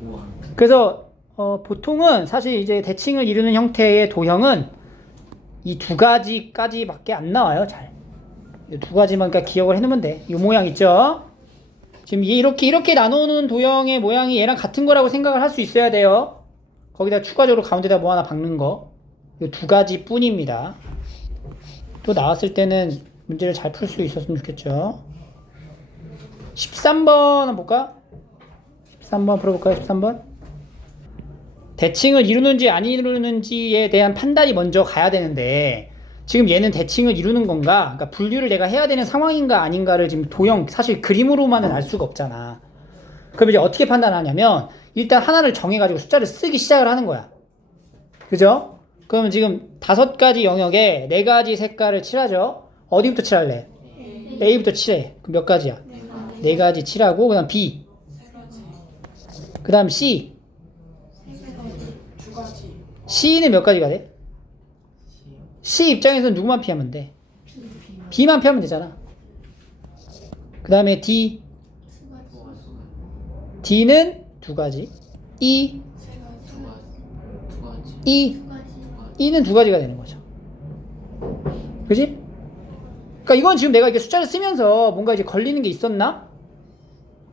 우와. 그래서 보통은 사실 이제 대칭을 이루는 형태의 도형은 이 2가지까지밖에 안 나와요. 잘. 이 2가지만 그러니까 기억을 해놓으면 돼. 이 모양 있죠? 지금 이렇게 나누는 도형의 모양이 얘랑 같은 거라고 생각을 할 수 있어야 돼요. 거기다 추가적으로 가운데다 뭐 하나 박는 거. 이 2가지 뿐입니다. 또 나왔을 때는 문제를 잘 풀 수 있었으면 좋겠죠. 13번 한번 볼까? 13번 풀어볼까요? 13번. 대칭을 이루는지 안 이루는지에 대한 판단이 먼저 가야 되는데 지금 얘는 대칭을 이루는 건가? 그러니까 분류를 내가 해야 되는 상황인가 아닌가를 지금 도형, 사실 그림으로만은 알 수가 없잖아. 그럼 이제 어떻게 판단하냐면 일단 하나를 정해가지고 숫자를 쓰기 시작을 하는 거야. 그죠? 그러면 지금 5가지 영역에 4가지 색깔을 칠하죠. 어디부터 칠할래? A부터 칠해. 그럼 몇 가지야? 4가지 칠하고 그 다음 B, 그 다음 C. 2가지. C는 몇 가지가 돼? C 입장에서는 누구만 피하면 돼? B만 피하면 되잖아. 그 다음에 D. D는 2가지. E. E. E는 2가지가 되는 거죠. 그지? 그러니까 이건 지금 내가 이렇게 숫자를 쓰면서 뭔가 이제 걸리는 게 있었나?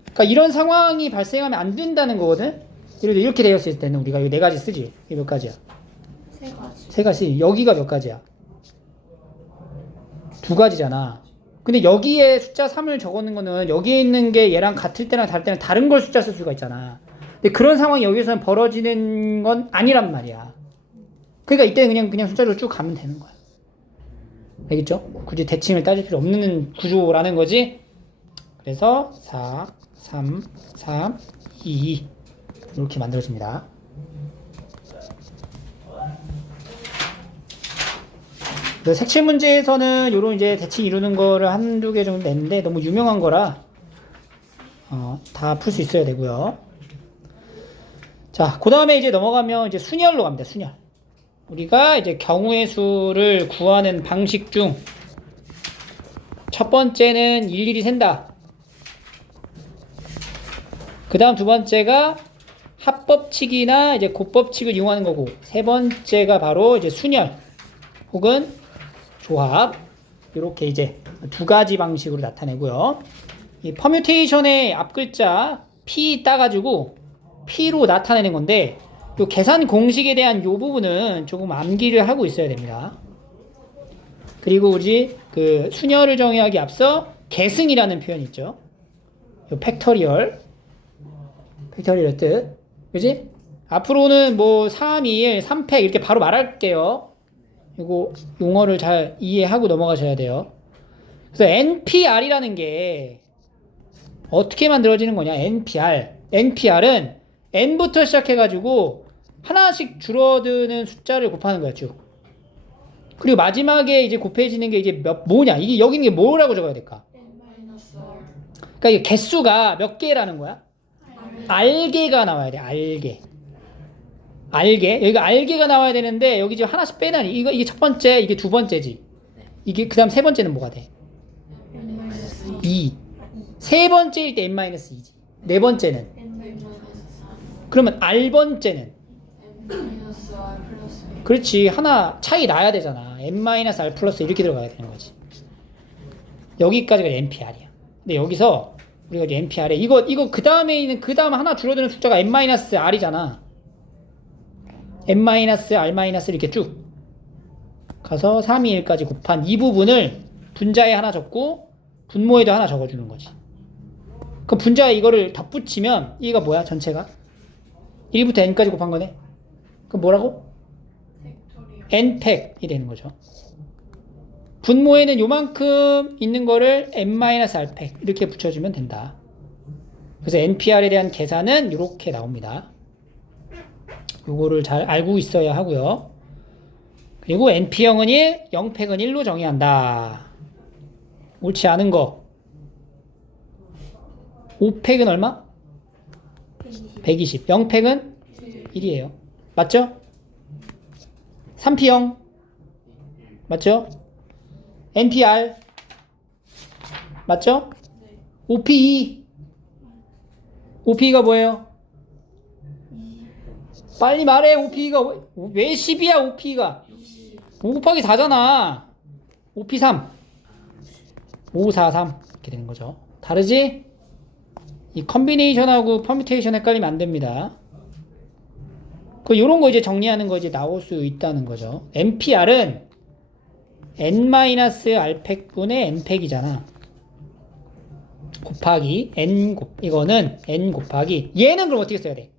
그러니까 이런 상황이 발생하면 안 된다는 거거든? 예를 들어 이렇게 되었을 때는 우리가 이거 4가지 쓰지? 이게 몇 가지야? 3가지. 여기가 몇 가지야? 2가지잖아. 근데 여기에 숫자 3을 적어놓은 거는 여기에 있는 게 얘랑 같을 때랑 다를 때는 다른 걸 숫자 쓸 수가 있잖아. 근데 그런 상황이 여기서는 벌어지는 건 아니란 말이야. 그러니까 이때는 그냥 숫자로 쭉 가면 되는 거야. 알겠죠? 굳이 대칭을 따질 필요 없는 구조라는 거지. 그래서 4, 3, 3, 2 이렇게 만들어집니다. 색칠 문제에서는 요런 이제 대칭 이루는 거를 한두 개 정도 냈는데 너무 유명한 거라 다 풀 수 있어야 되고요. 자, 그 다음에 이제 넘어가면 이제 순열로 갑니다. 순열. 우리가 이제 경우의 수를 구하는 방식 중 첫 번째는 일일이 센다. 그 다음 두 번째가 합법칙이나 이제 곱법칙을 이용하는 거고, 세 번째가 바로 이제 순열 혹은 조합. 이렇게 이제 2가지 방식으로 나타내고요. 이 퍼뮤테이션의 앞 글자 P 따가지고 P로 나타내는 건데, 요 계산 공식에 대한 요 부분은 조금 암기를 하고 있어야 됩니다. 그리고 우리 그 순열을 정의하기 앞서 계승이라는 표현이 있죠. 요 팩터리얼의 뜻. 그지? 앞으로는 뭐 3, 2, 1, 3팩 이렇게 바로 말할게요. 이거 용어를 잘 이해하고 넘어가셔야 돼요. 그래서 NPR이라는 게 어떻게 만들어지는 거냐? NPR은 n부터 시작해가지고 하나씩 줄어드는 숫자를 곱하는 거야, 쭉. 그리고 마지막에 이제 곱해지는 게 이제 뭐냐? 이게 여기 있는 게 뭐라고 적어야 될까? 그러니까 이게 개수가 몇 개라는 거야? 알개가 나와야 돼, 알개. 여기가 알개가 나와야 되는데, 여기 지금 하나씩 빼다니. 이게 첫 번째, 이게 두 번째지. 이게, 그 다음 세 번째는 뭐가 돼? 2. 세 번째일 때 n-2지. 네 번째는? 그러면 R번째는? 그렇지. 하나 차이 나야 되잖아. n-r 플러스 이렇게 들어가야 되는 거지. 여기까지가 NPR이야. 근데 여기서 우리가 이제 NPR에 이거 그 다음에 있는 그 다음 하나 줄어드는 숫자가 n-r이잖아. n-r 이렇게 쭉 가서 3, 2, 1까지 곱한 이 부분을 분자에 하나 적고 분모에도 하나 적어주는 거지. 그럼 분자에 이거를 덧붙이면 이가 뭐야? 전체가 1부터 n까지 곱한 거네. 그럼 뭐라고? n팩이 되는 거죠. 분모에는 요만큼 있는 거를 n-r팩 이렇게 붙여주면 된다. 그래서 NPR에 대한 계산은 이렇게 나옵니다. 요거를 잘 알고 있어야 하고요. 그리고 NP형은 1, 0팩은 1로 정의해야 한다. 옳지 않은 거. 5팩은 얼마? 120. 0팩은 1이에요. 맞죠? 3P형. 맞죠? NPR. 맞죠? OPE. OPE가 뭐예요? 빨리 말해. OPE가 왜 10이야? OPE가 5 곱하기 4잖아. OP 3 5, 4, 3 이렇게 되는 거죠. 다르지? 이 컨비네이션하고 퍼뮤테이션 헷갈리면 안 됩니다. 요런 거 이제 정리하는 거 이제 나올 수 있다는 거죠. NPR은 n-r팩분의 n팩이잖아. 곱하기 이거는 n 곱하기 얘는 그럼 어떻게 써야 돼?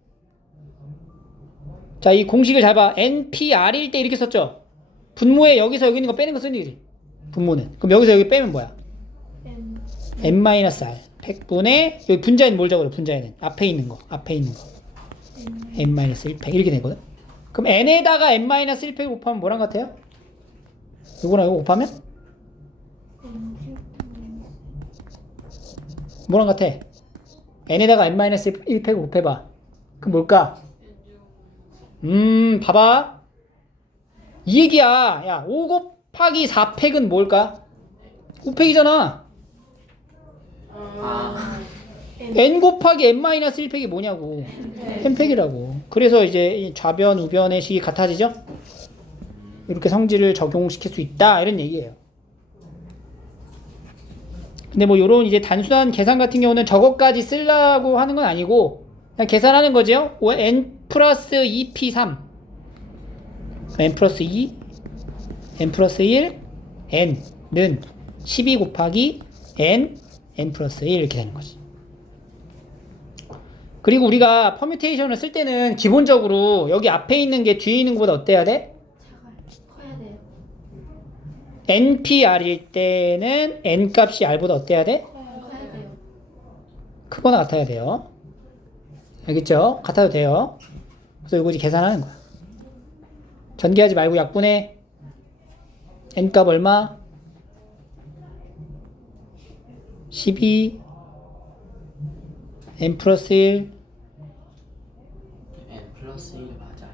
자, 이 공식을 잘 봐. NPR일 때 이렇게 썼죠? 분모에 여기서 여기 있는 거 빼는 거 쓰는 거지. 분모는. 그럼 여기서 여기 빼면 뭐야? n-r 팩분의 여기 분자에는 뭘 적어요? 분자에는 앞에 있는 거 n-1팩 이렇게 되거든. 그럼 n에다가 n-1팩 곱하면 뭐랑 같아요? 요거랑 요거 곱하면? 뭐랑 같아? n에다가 n-1팩 곱해봐. 그럼 뭘까? 봐봐. 이 얘기야. 야, 5 곱하기 4팩은 뭘까? 5팩이잖아. n 곱하기 n-1팩이 뭐냐고. n팩이라고. 그래서 이제 이 좌변, 우변의 식이 같아지죠? 이렇게 성질을 적용시킬 수 있다. 이런 얘기예요. 근데 뭐 요런 이제 단순한 계산 같은 경우는 저것까지 쓰려고 하는 건 아니고 그냥 계산하는 거죠. n 플러스 2p3 n 플러스 2 n 플러스 1 n는 12 곱하기 n 플러스 1 이렇게 되는 거지. 그리고 우리가 퍼뮤테이션을 쓸 때는 기본적으로 여기 앞에 있는 게 뒤에 있는 것보다 어때야 돼? 커야 돼요. NPR일 때는 n 값이 r보다 어때야 돼? 커야 돼요. 크거나 같아야 돼요. 알겠죠? 같아도 돼요. 그래서 이거 이제 계산하는 거야. 전개하지 말고 약분해. n 값 얼마? 12 n 플러스 1 n 플러스 1 맞아요.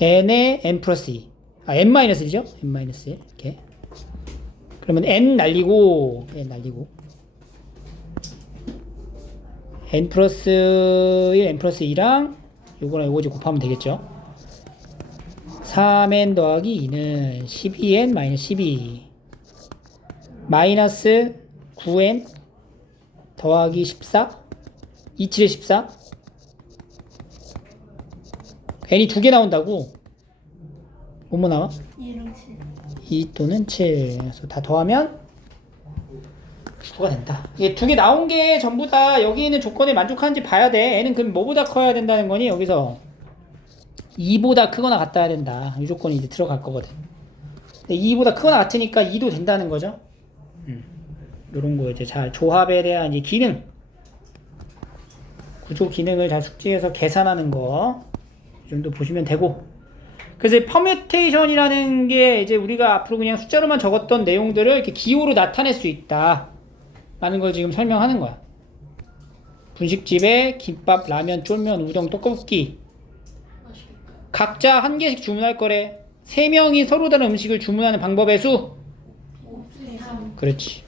n에 n 플러스 2 n 마이너스 1이죠? n 마이너스 1 이렇게. 그러면 n 날리고 n 플러스 1 n 플러스 2랑 요거랑 요거 곱하면 되겠죠? 3n 더하기 2는 12n 마이너스 12 마이너스 9n 더하기 14 27에 14 n이 두 개 나온다고? 뭐뭐 나와? 2랑 7. 2 또는 7 그래서 다 더하면 9가 된다. 이게 두 개 나온 게 전부 다 여기 있는 조건에 만족하는지 봐야 돼. n은 그럼 뭐보다 커야 된다는 거니? 여기서 2보다 크거나 같아야 된다. 이 조건이 이제 들어갈 거거든. 근데 2보다 크거나 같으니까 2도 된다는 거죠. 요런 거 이제 잘 조합에 대한 이 기능, 구조 기능을 잘 숙지해서 계산하는 거 이 정도 보시면 되고. 그래서 퍼뮤테이션이라는 게 이제 우리가 앞으로 그냥 숫자로만 적었던 내용들을 이렇게 기호로 나타낼 수 있다 라는 걸 지금 설명하는 거야. 분식집에 김밥, 라면, 쫄면, 우동, 떡볶이 각자 한 개씩 주문할 거래. 3명이 서로 다른 음식을 주문하는 방법의 수? 3. 그렇지.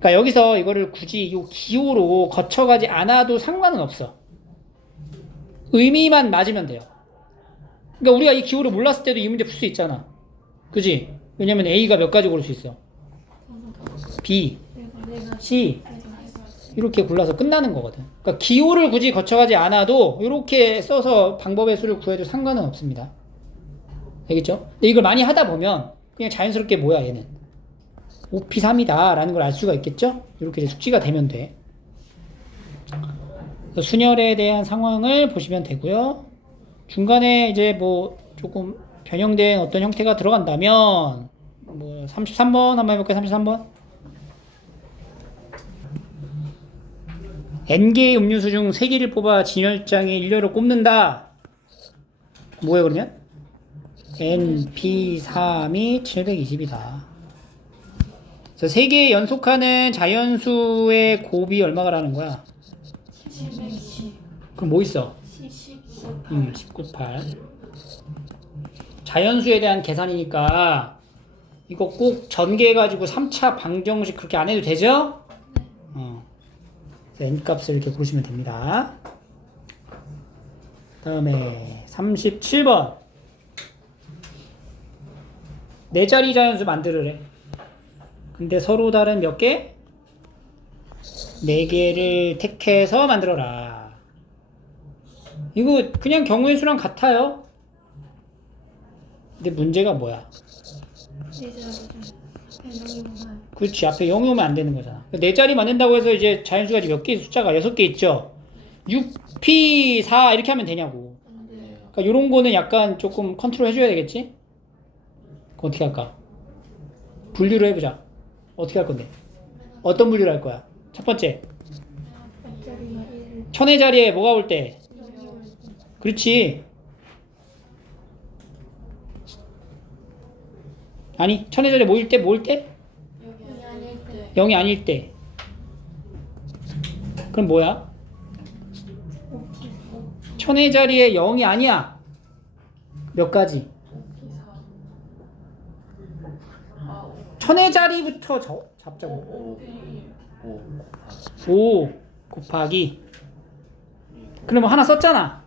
그러니까 여기서 이거를 굳이 이 기호로 거쳐가지 않아도 상관은 없어. 의미만 맞으면 돼요. 그러니까 우리가 이 기호를 몰랐을 때도 이 문제 풀 수 있잖아. 그지? 왜냐면 A가 몇 가지 고를 수 있어. B, C 이렇게 골라서 끝나는 거거든. 그러니까 기호를 굳이 거쳐가지 않아도 이렇게 써서 방법의 수를 구해도 상관은 없습니다. 알겠죠? 근데 이걸 많이 하다 보면 그냥 자연스럽게 뭐야 얘는 5P3이다 라는 걸 알 수가 있겠죠? 이렇게 이제 숙지가 되면 돼. 순열에 대한 상황을 보시면 되고요. 중간에 이제 뭐 조금 변형된 어떤 형태가 들어간다면 뭐 33번 한번 해볼까요? 33번. N개의 음료수 중 3개를 뽑아 진열장에 1료를 꼽는다. 뭐예요 그러면? NP3이 720이다. 그래서 3개 연속하는 자연수의 곱이 얼마가라는 거야? 710. 그럼 뭐 있어? 19.8. 자연수에 대한 계산이니까 이거 꼭 전개해가지고 3차 방정식 그렇게 안 해도 되죠? N값을 이렇게 고르시면 됩니다. 다음에 37번. 네 자리 자연수 만들으래. 근데 서로 다른 몇 개? 4개를 택해서 만들어라. 이거 그냥 경우의 수랑 같아요. 근데 문제가 뭐야? 그렇지. 앞에 0이 오면 안 되는 거잖아. 4자리 만든다고 해서 이제 자연수가 몇 개 숫자가 6개 있죠. 6P4 이렇게 하면 되냐고. 그러니까 이런 거는 약간 조금 컨트롤 해줘야 되겠지? 그럼 어떻게 할까? 분류를 해보자. 어떻게 할 건데? 어떤 분류를 할 거야? 첫 번째. 천의 자리에 뭐가 올 때? 그렇지. 아니, 천의 자리에 뭐일 때? 뭐일 때? 0이 아닐 때. 그럼 뭐야? 천의 자리에 0이 아니야. 몇 가지? 천의 자리부터 잡자고. 5 곱하기. 그러면 하나 썼잖아.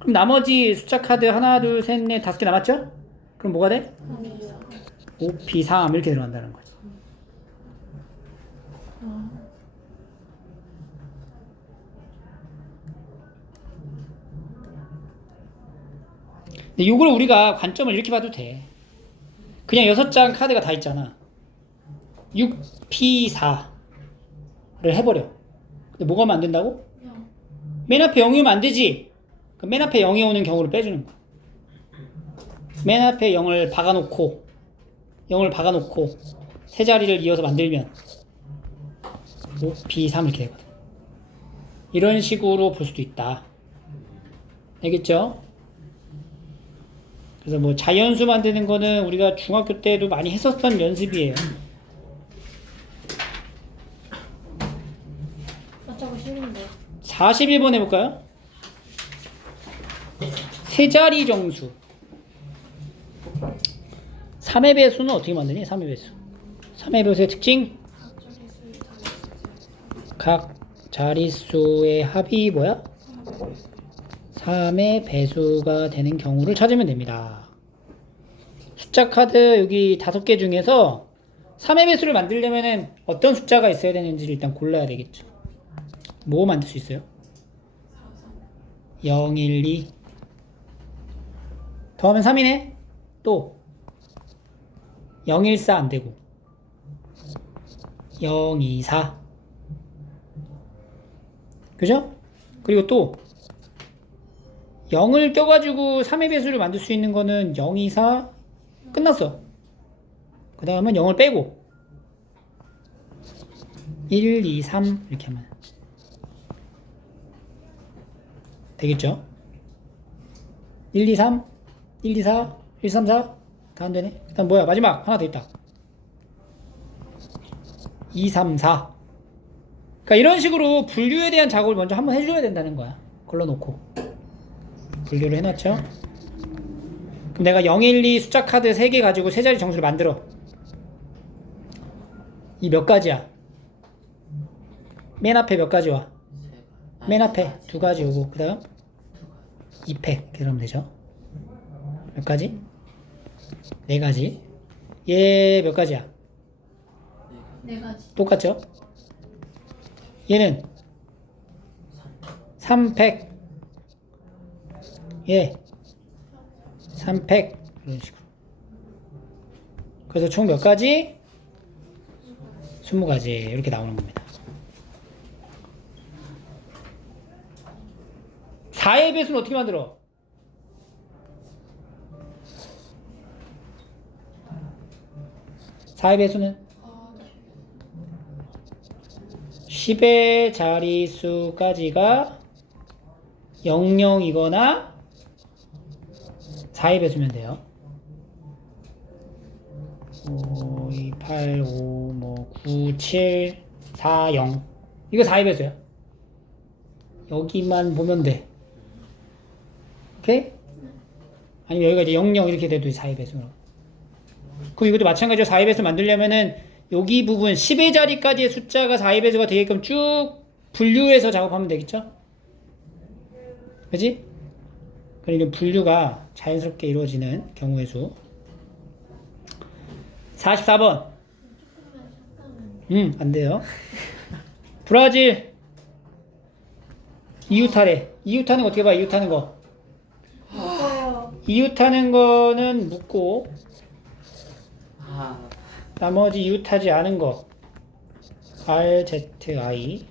그럼 나머지 숫자 카드 하나, 둘, 셋, 넷, 5개 남았죠? 그럼 뭐가 돼? 5P3 이렇게 들어간다는 거지. 근데 이걸 우리가 관점을 이렇게 봐도 돼. 그냥 6장 카드가 다 있잖아. 6P4를 해버려. 근데 뭐가 하면 안 된다고? 맨 앞에 0이 오면 안 되지. 그럼 맨 앞에 0이 오는 경우를 빼주는 거야. 맨 앞에 0을 박아놓고 세 자리를 이어서 만들면 5P3 이렇게 되거든. 이런 식으로 볼 수도 있다. 알겠죠? 그래서 뭐 자연수 만드는 거는 우리가 중학교 때도 많이 했었던 연습이에요. 어쩌고 싫은데. 41번 해볼까요? 세 자리 정수. 3의 배수는 어떻게 만드니? 3의 배수. 3의 배수의 특징? 각 자릿수의 합이 뭐야? 3의 배수가 되는 경우를 찾으면 됩니다. 숫자 카드 여기 5개 중에서 3의 배수를 만들려면 어떤 숫자가 있어야 되는지를 일단 골라야 되겠죠. 뭐 만들 수 있어요? 0, 1, 2 더하면 3이네? 또 0, 1, 4 안되고 0, 2, 4 그죠? 그리고 또 0을 껴가지고 3의 배수를 만들 수 있는 거는 0, 2, 4 끝났어. 그 다음은 0을 빼고 1, 2, 3 이렇게 하면 되겠죠? 1, 2, 3 1, 2, 4 1, 3, 4 다 안되네. 그 다음 뭐야? 마지막 하나 더 있다. 2, 3, 4 그러니까 이런 식으로 분류에 대한 작업을 먼저 한번 해줘야 된다는 거야. 걸러놓고 분류를 해놨죠? 그럼 내가 0, 1, 2 숫자 카드 3개 가지고 세 자리 정수를 만들어. 이 몇 가지야? 맨 앞에 몇 가지 와? 맨 앞에 두 가지 오고 그 다음 2팩 그러면 되죠. 몇 가지? 네 가지. 얘 몇 가지야? 네 가지. 똑같죠? 얘는 3팩. 예. 3팩. 이런 식으로. 그래서 총 몇 가지? 20가지. 이렇게 나오는 겁니다. 4의 배수는 어떻게 만들어? 4의 배수는 10의 자리수까지가 00이거나 4의 배수면 돼요. 5, 2, 8, 5, 뭐 9, 7, 4, 0. 이거 4의 배수야. 여기만 보면 돼. 오케이? 아니면 여기가 이제 00 이렇게 돼도 4의 배수로. 그럼 이것도 마찬가지로 4의 배수 만들려면은 여기 부분 10의 자리까지의 숫자가 4의 배수가 되게끔 쭉 분류해서 작업하면 되겠죠? 그지? 그러니까 분류가 자연스럽게 이루어지는 경우의 수. 44번. 안 돼요. 브라질. 이웃하래. 이웃하는 거 어떻게 봐? 이웃하는 거. 묶어요. 이웃하는 거는 묶고 아, 나머지 이웃하지 않은 거 RZI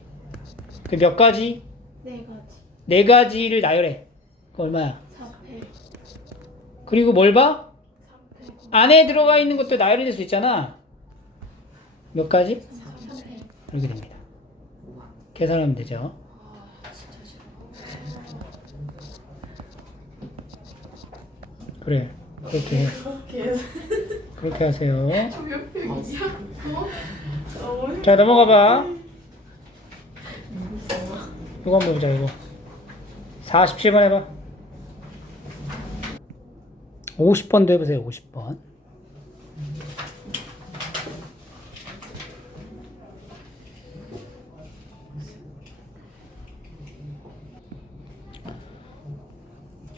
그 몇 가지? 네 가지. 네 가지를 나열해. 그 얼마야? 4팩. 그리고 뭘 봐? 3팩. 안에 들어가 있는 것도 나열이 될 수 있잖아. 몇 가지? 3팩. 이렇게 됩니다. 계산하면 되죠. 그래 그렇게 해. 그렇게 해서 그렇게 하세요. 몇 팩이야? 너무 자 넘어가 봐. 이거 한번 보자. 이거 47번 해봐. 50번도 해보세요. 50번.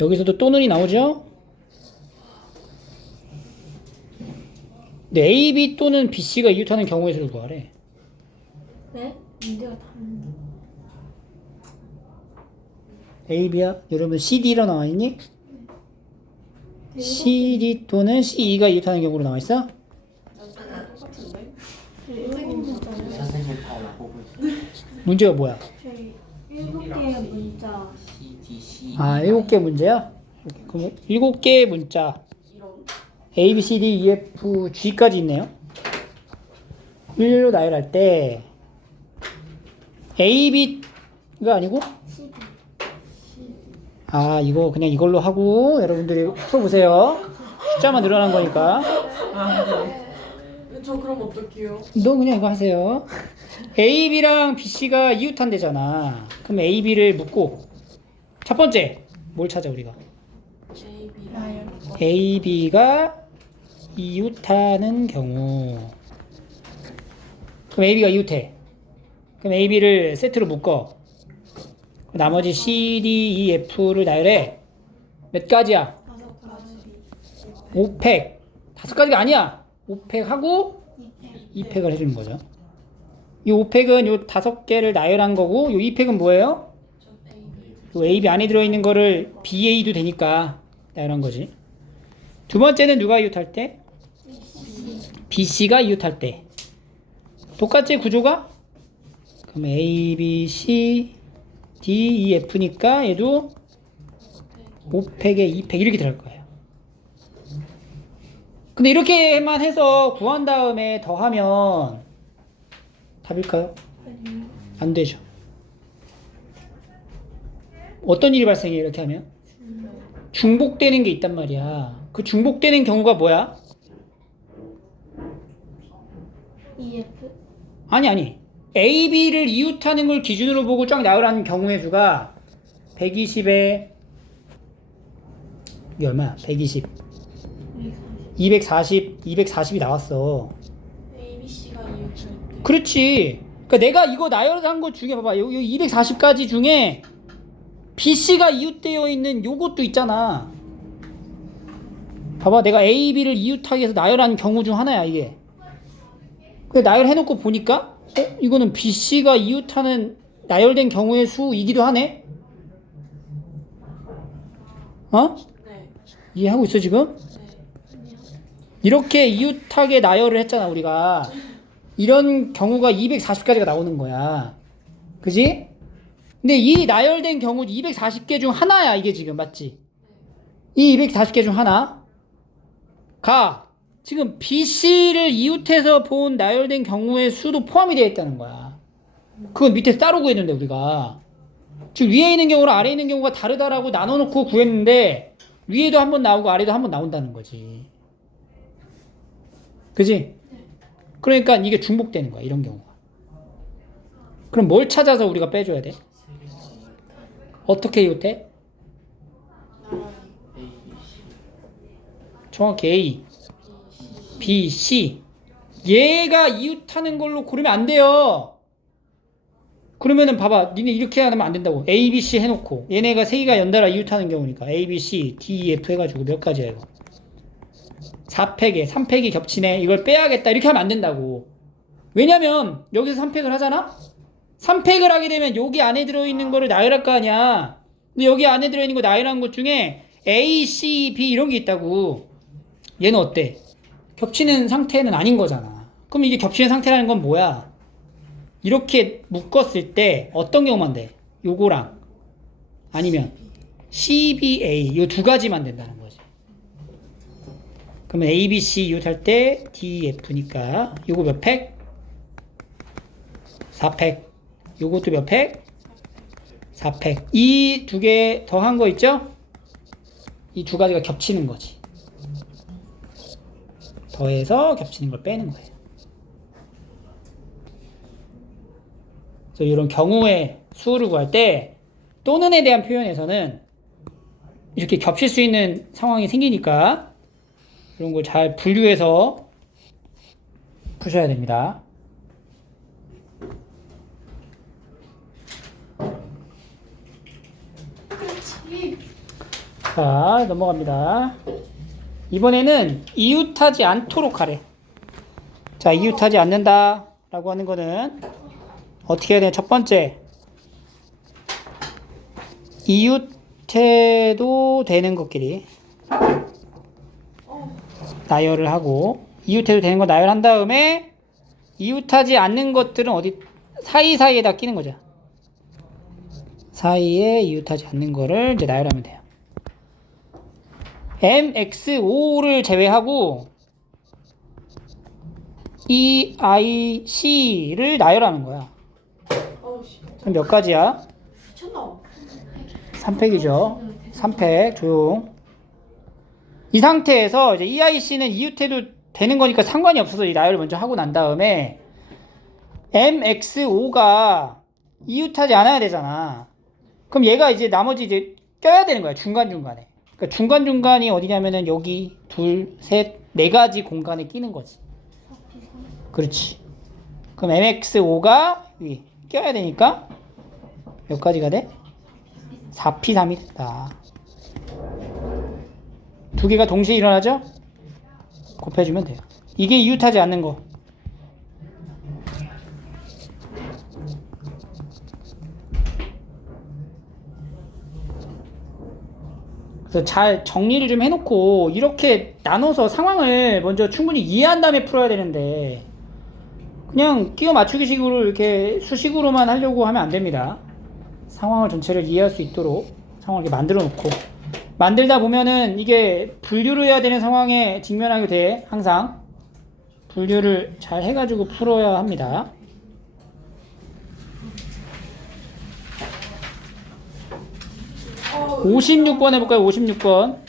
여기서도 또 눈이 나오죠? 근데 A, B 또는 B, C가 이웃하는 경우의 수를 구하래. 네? 문제가 다른데. A, B야? 여러분 C, D로 나와 있니? C, D 또는 C, E가 이웃하는 경우로 나와 있어? 똑같은데? 선생님 문자는 선생님 다 보고 있어요. 문제가 뭐야? 저희 7개의 문자. C, D, C. 아, 7개 문제야? 그럼 7개의 문자 이런 A, B, C, D, E, F, G까지 있네요. 일로 나열할 때 A, B가 아니고 CD. 아, 이거 그냥 이걸로 하고 여러분들이 풀어보세요. 숫자만 늘어난 거니까. 저 그럼 어떡해요? 너 그냥 이거 하세요. A, B랑 B, C가 이웃한대잖아. 그럼 A, B를 묻고 첫 번째 뭘 찾아 우리가? A, B 나요. A, B가 이웃하는 경우. 그럼 A, B가 이웃해. 그럼 A, B를 세트로 묶어. 나머지 C, D, E, F를 나열해. 몇 가지야? 5가지. 5팩. 5가지가 아니야. 5팩 하고 2팩. 2팩을 해주는 거죠. 이 5팩은 요 5개를 나열한 거고, 요 2팩은 뭐예요? 요 A, B 안에 들어있는 거를 BA도 되니까 나열한 거지. 두 번째는 누가 이웃할 때? BC가 이웃할 때. 똑같지 구조가? 그럼 A, B, C, D, E, F니까 얘도 5팩에 2팩 이렇게 들어갈 거예요. 근데 이렇게만 해서 구한 다음에 더하면 답일까요? 아니요. 안 되죠. 어떤 일이 발생해요, 이렇게 하면? 중복되는 게 있단 말이야. 그 중복되는 경우가 뭐야? EF. 아니. A, B를 이웃하는 걸 기준으로 보고 쫙 나열한 경우의 수가 120에 이게 얼마야? 120, 240, 240이 나왔어. A, B, C가 이웃할 그렇지. 그러니까 내가 이거 나열한 것 중에 봐봐. 여기 240가지 중에 BC가 이웃되어 있는 요것도 있잖아. 봐봐. 내가 A, B를 이웃하기 위해서 나열한 경우 중 하나야 이게. 그래 나열해놓고 보니까 이거는 BC가 이웃하는 나열된 경우의 수이기도 하네. 어? 네. 이해하고 있어 지금? 네. 이렇게 이웃하게 나열을 했잖아 우리가. 이런 경우가 240가지가 나오는 거야. 그지? 근데 이 나열된 경우 240개 중 하나야 이게 지금 맞지? 이 240개 중 하나가 지금 BC를 이웃해서 본 나열된 경우의 수도 포함이 되어 있다는 거야. 그건 밑에서 따로 구했는데 우리가 지금 위에 있는 경우랑 아래에 있는 경우가 다르다라고 나눠놓고 구했는데 위에도 한 번 나오고 아래도 한 번 나온다는 거지. 그지? 그러니까 이게 중복되는 거야 이런 경우가. 그럼 뭘 찾아서 우리가 빼줘야 돼? 어떻게 이웃해? 나란히. A, B, C. 정확히 A, B, C. 얘가 이웃하는 걸로 고르면 안 돼요. 그러면은 봐봐. 니네 이렇게 하면 안 된다고. A, B, C 해놓고 얘네가 세 개가 연달아 이웃하는 경우니까 A, B, C, D, E, F 해가지고 몇 가지야 이거. 4팩에 3팩이 겹치네. 이걸 빼야겠다. 이렇게 하면 안 된다고. 왜냐면 여기서 3팩을 하잖아? 3팩을 하게 되면 여기 안에 들어있는 거를 나열할 거 아니야. 근데 여기 안에 들어있는 거 나열한 것 중에 A, C, B 이런 게 있다고. 얘는 어때? 겹치는 상태는 아닌 거잖아. 그럼 이게 겹치는 상태라는 건 뭐야? 이렇게 묶었을 때 어떤 경우만 돼? 요거랑 아니면 CBA 이 두 가지만 된다는 거지. 그러면 A, B, C 이웃할 때 D, F니까 요거 몇 팩? 4팩. 요것도 몇 팩? 4팩. 이 두 개 더한 거 있죠? 이 두 가지가 겹치는 거지. 더해서 겹치는 걸 빼는 거예요. 그래서 이런 경우의 수를 구할 때 또는에 대한 표현에서는 이렇게 겹칠 수 있는 상황이 생기니까 이런 걸 잘 분류해서 푸셔야 됩니다. 자, 넘어갑니다. 이번에는 이웃하지 않도록 하래. 자, 이웃하지 않는다 라고 하는 거는 어떻게 해야 되냐? 첫 번째, 이웃해도 되는 것끼리 나열을 하고, 이웃해도 되는 거 나열한 다음에 이웃하지 않는 것들은 어디 사이사이에다 끼는 거죠. 사이에 이웃하지 않는 거를 이제 나열하면 돼요. MXO를 제외하고 EIC를 나열하는 거야. 그럼 몇 가지야? 미쳤나? 3팩이죠. 3팩 조용. 이 상태에서 이제 EIC는 이웃해도 되는 거니까 상관이 없어서 이 나열을 먼저 하고 난 다음에 MXO가 이웃하지 않아야 되잖아. 그럼 얘가 이제 나머지 이제 껴야 되는 거야. 중간중간에. 그러니까 중간중간이 어디냐면은 여기 둘, 셋, 네 가지 공간에 끼는 거지. 그렇지. 그럼 MXO가 여기 껴야 되니까 몇 가지가 돼? 4P3이 됐다. 두 개가 동시에 일어나죠? 곱해주면 돼요. 이게 이웃하지 않는 거. 그래서 잘 정리를 좀 해놓고 이렇게 나눠서 상황을 먼저 충분히 이해한 다음에 풀어야 되는데 그냥 끼워 맞추기 식으로 이렇게 수식으로만 하려고 하면 안 됩니다. 상황을 전체를 이해할 수 있도록 상황을 이렇게 만들어 놓고 만들다 보면은 이게 분류를 해야 되는 상황에 직면하게 돼. 항상 분류를 잘 해가지고 풀어야 합니다. 어, 56번 해볼까요? 56번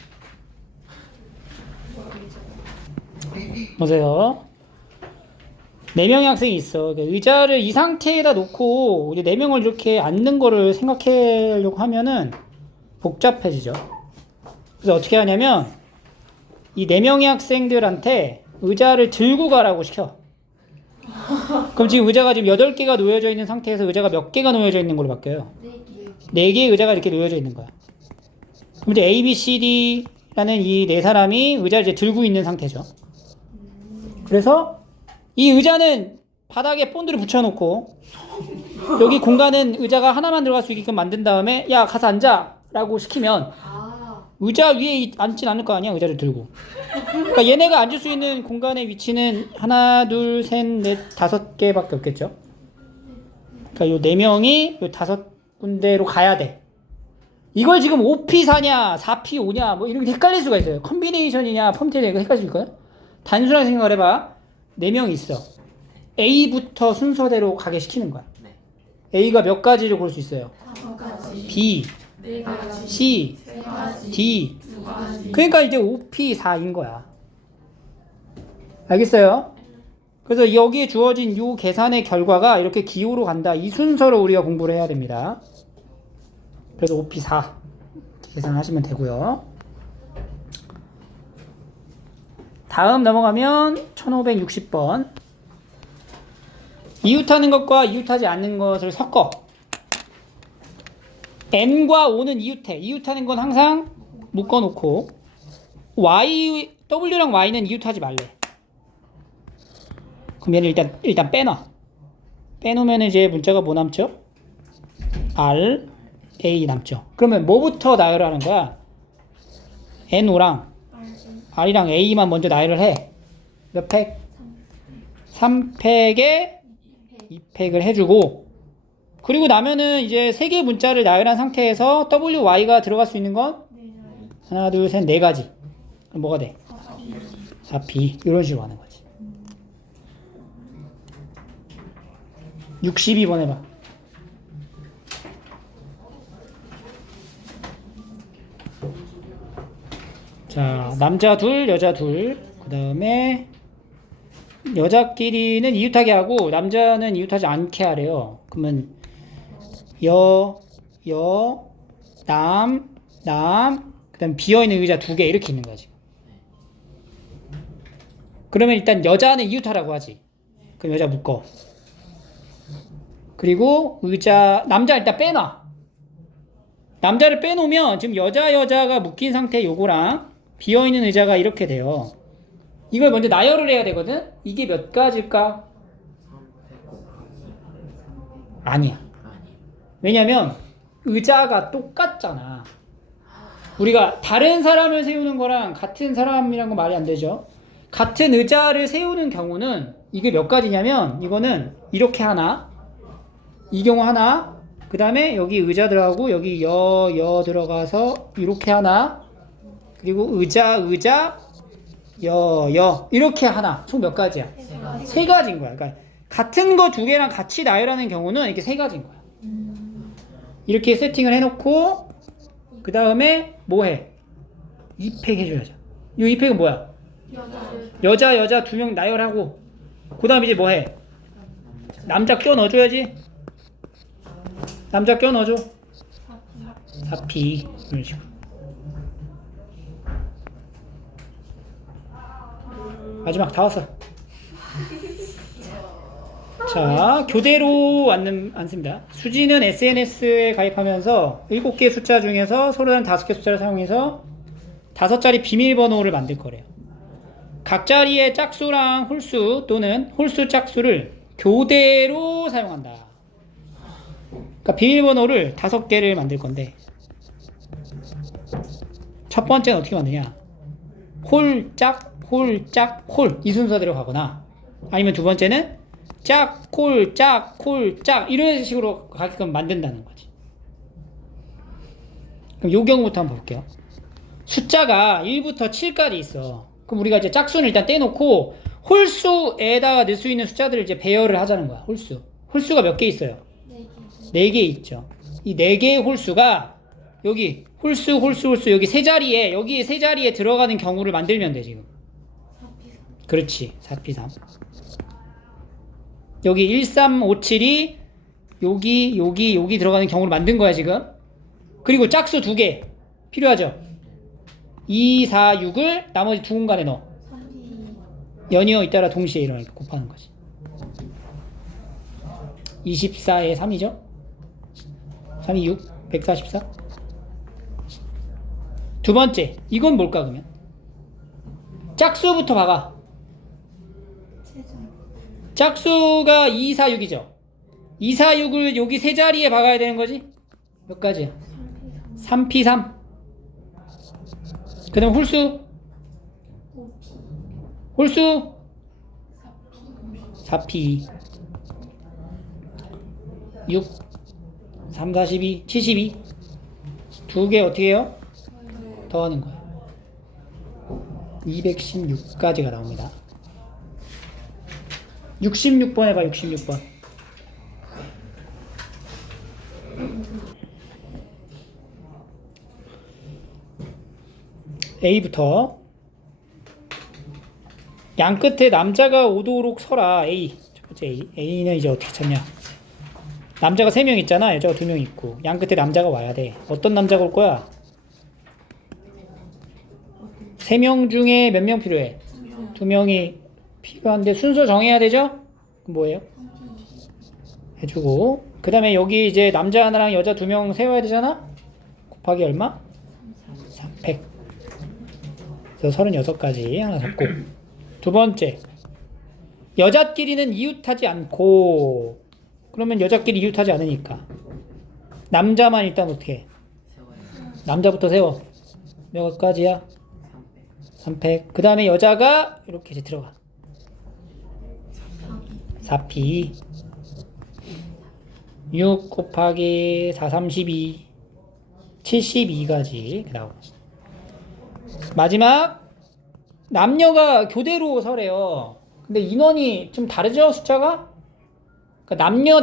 보세요. 4명의 학생이 있어. 의자를 이 상태에다 놓고 이제 4명을 이렇게 앉는 거를 생각하려고 하면은 복잡해지죠. 그래서 어떻게 하냐면 이 4명의 학생들한테 의자를 들고 가라고 시켜. 그럼 지금 의자가 지금 8개가 놓여져 있는 상태에서 의자가 몇 개가 놓여져 있는 걸로 바뀌어요? 네 4개의 의자가 이렇게 놓여져 있는 거야. 그럼 이제 A, B, C, D라는 이 네 사람이 의자를 이제 들고 있는 상태죠. 그래서 이 의자는 바닥에 본드를 붙여놓고 여기 공간은 의자가 하나만 들어갈 수 있게끔 만든 다음에 야 가서 앉아 라고 시키면 아, 의자 위에 앉진 않을 거 아니야 의자를 들고. 그러니까 얘네가 앉을 수 있는 공간의 위치는 하나 둘 셋 넷 5개밖에 없겠죠. 그러니까 요 4명이 요 5군데로 가야 돼. 이걸 지금 5P4냐 4P5냐 뭐 이렇게 헷갈릴 수가 있어요. 컨비네이션이냐 펌테이냐 헷갈릴 수 있거든. 단순하게 생각을 해봐. 4명이 있어. A부터 순서대로 가게 시키는 거야. 네. A가 몇 가지를 고를 수 있어요? 5가지 B, 네 가지. C, 3가지 D. 2가지 그러니까 이제 5P4인 거야. 알겠어요? 그래서 여기에 주어진 요 계산의 결과가 이렇게 기호로 간다. 이 순서로 우리가 공부를 해야 됩니다. 그래서 5P4 계산하시면 되고요. 다음 넘어가면 1560번. 이웃하는 것과 이웃하지 않는 것을 섞어. N과 O는 이웃해. 이웃하는 건 항상 묶어놓고 W랑 Y는 이웃하지 말래. 그럼 얘는 일단 빼놔. 빼놓으면 이제 문자가 뭐 남죠? R, A 남죠. 그러면 뭐부터 나열을 하는 거야? NO랑 R이랑 A만 먼저 나열을 해. 몇 팩? 3팩에 2팩을 해주고 그리고 나면은 이제 3개의 문자를 나열한 상태에서 WY가 들어갈 수 있는 건 하나, 둘, 셋, 4가지. 그럼 뭐가 돼? 4P. 이런 식으로 하는 거지. 62번 해봐. 자, 남자 둘, 여자 둘. 그 다음에 여자끼리는 이웃하게 하고 남자는 이웃하지 않게 하래요. 그러면 남, 그 다음 비어있는 의자 2개 이렇게 있는 거지. 그러면 일단 여자는 이웃하라고 하지. 그럼 여자 묶어. 그리고 남자 일단 빼놔. 남자를 빼놓으면 지금 여자가 묶인 상태 요거랑 비어있는 의자가 이렇게 돼요. 이걸 먼저 나열을 해야 되거든? 이게 몇 가지일까? 3 곱하기 아니야. 아니. 왜냐면 의자가 똑같잖아. 우리가 다른 사람을 세우는 거랑 같은 사람이란 건 말이 안 되죠. 같은 의자를 세우는 경우는 이게 몇 가지냐면 이거는 이렇게 하나, 이 경우 하나, 그 다음에 여기 의자 들어가고 여기 여 들어가서 이렇게 하나, 그리고 의자, 여 이렇게 하나. 총 몇 가지야? 3가지인 거야. 그러니까 같은 거 2개랑 같이 나열하는 경우는 이게 3가지인 거야. 이렇게 세팅을 해놓고 그 다음에 뭐 해? 2팩 해줘야죠. 이 2팩은 뭐야? 여자 2명 나열하고 그 다음에 이제 뭐 해? 남자 껴 넣어줘야지. 남자 껴 넣어줘. 4P 이런 식으로. 마지막 다 왔어. 자, 교대로 앉습니다. 수지는 SNS에 가입하면서 7개의 숫자 중에서 서로 다른 5개 숫자를 사용해서 5자리 비밀번호를 만들 거래요. 각 자리의 짝수랑 홀수 또는 홀수 짝수를 교대로 사용한다. 그러니까 비밀번호를 5개를 만들 건데 첫 번째는 어떻게 만드냐? 홀짝, 홀 이 순서대로 가거나 아니면 두 번째는 짝, 콜, 이런 식으로 가게끔 만든다는 거지. 그럼 요 경우부터 한번 볼게요. 숫자가 1부터 7까지 있어. 그럼 우리가 이제 짝수는 일단 떼놓고 홀수에다가 넣을 수 있는 숫자들을 이제 배열을 하자는 거야. 홀수가 몇 개 있어요? 4개 있죠. 이 4개의 홀수가 여기 홀수 여기 세 자리에 들어가는 경우를 만들면 돼 지금. 그렇지. 4P3. 여기 1357이 여기 들어가는 경우를 만든 거야 지금. 그리고 짝수 2개 필요하죠. 2, 4, 6을 나머지 두 공간에 넣어. 연이어 잇따라 동시에 일어나니까 곱하는 거지. 24에 3이죠? 3이 6, 144. 두 번째, 이건 뭘까 그러면? 짝수부터 박아. 세점. 짝수가 2, 4, 6이죠? 2, 4, 6을 여기 세 자리에 박아야 되는 거지? 몇 가지야? 3P, 3. 그 다음 홀수? 홀수? 4P. 6, 3, 42, 72. 두 개 어떻게 해요? 더하는 거야. 216까지가 나옵니다. 66번 해봐, 66번. A부터. 양 끝에 남자가 오도록 서라. A. 첫 번째 A. A는 이제 어떻게 찾냐? 남자가 3명 있잖아. 여자가 2명 있고. 양 끝에 남자가 와야 돼. 어떤 남자가 올 거야? 3명 중에 몇 명 필요해? 2명이 필요한데 순서 정해야 되죠? 그럼 뭐예요? 해주고. 그 다음에 여기 이제 남자 하나랑 여자 2명 세워야 되잖아? 곱하기 얼마? 300. 그래서 36가지 하나 잡고. 두 번째. 여자끼리는 이웃하지 않고. 그러면 여자끼리 이웃하지 않으니까. 남자만 일단 어떻게 해? 세워야 남자부터 세워. 몇 가지야? 300. 그 다음에 여자가 이렇게 이제 들어가. 4P. 6 곱하기 4, 32. 72가지 나오고. 마지막. 남녀가 교대로 서래요. 근데 인원이 좀 다르죠, 숫자가? 그러니까 남녀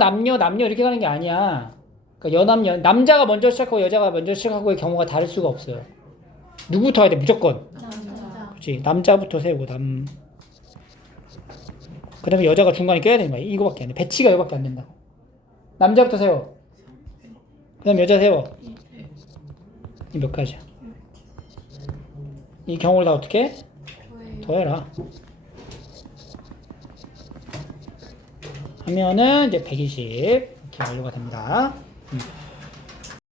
이렇게 가는 게 아니야. 그러니까 여남녀. 남자가 먼저 시작하고 여자가 먼저 시작하고의 경우가 다를 수가 없어요. 누구부터 해야 돼? 무조건. 남자. 그렇지. 남자부터 세우고 그 다음에 여자가 중간에 껴야 되는 거야. 이거밖에 안 돼. 배치가 이거밖에 안 된다고. 남자부터 세워. 그 다음 여자 세워. 이 몇 가지야? 이 경우를 다 어떻게 해? 더해라. 하면은 이제 120 이렇게 완료가 됩니다.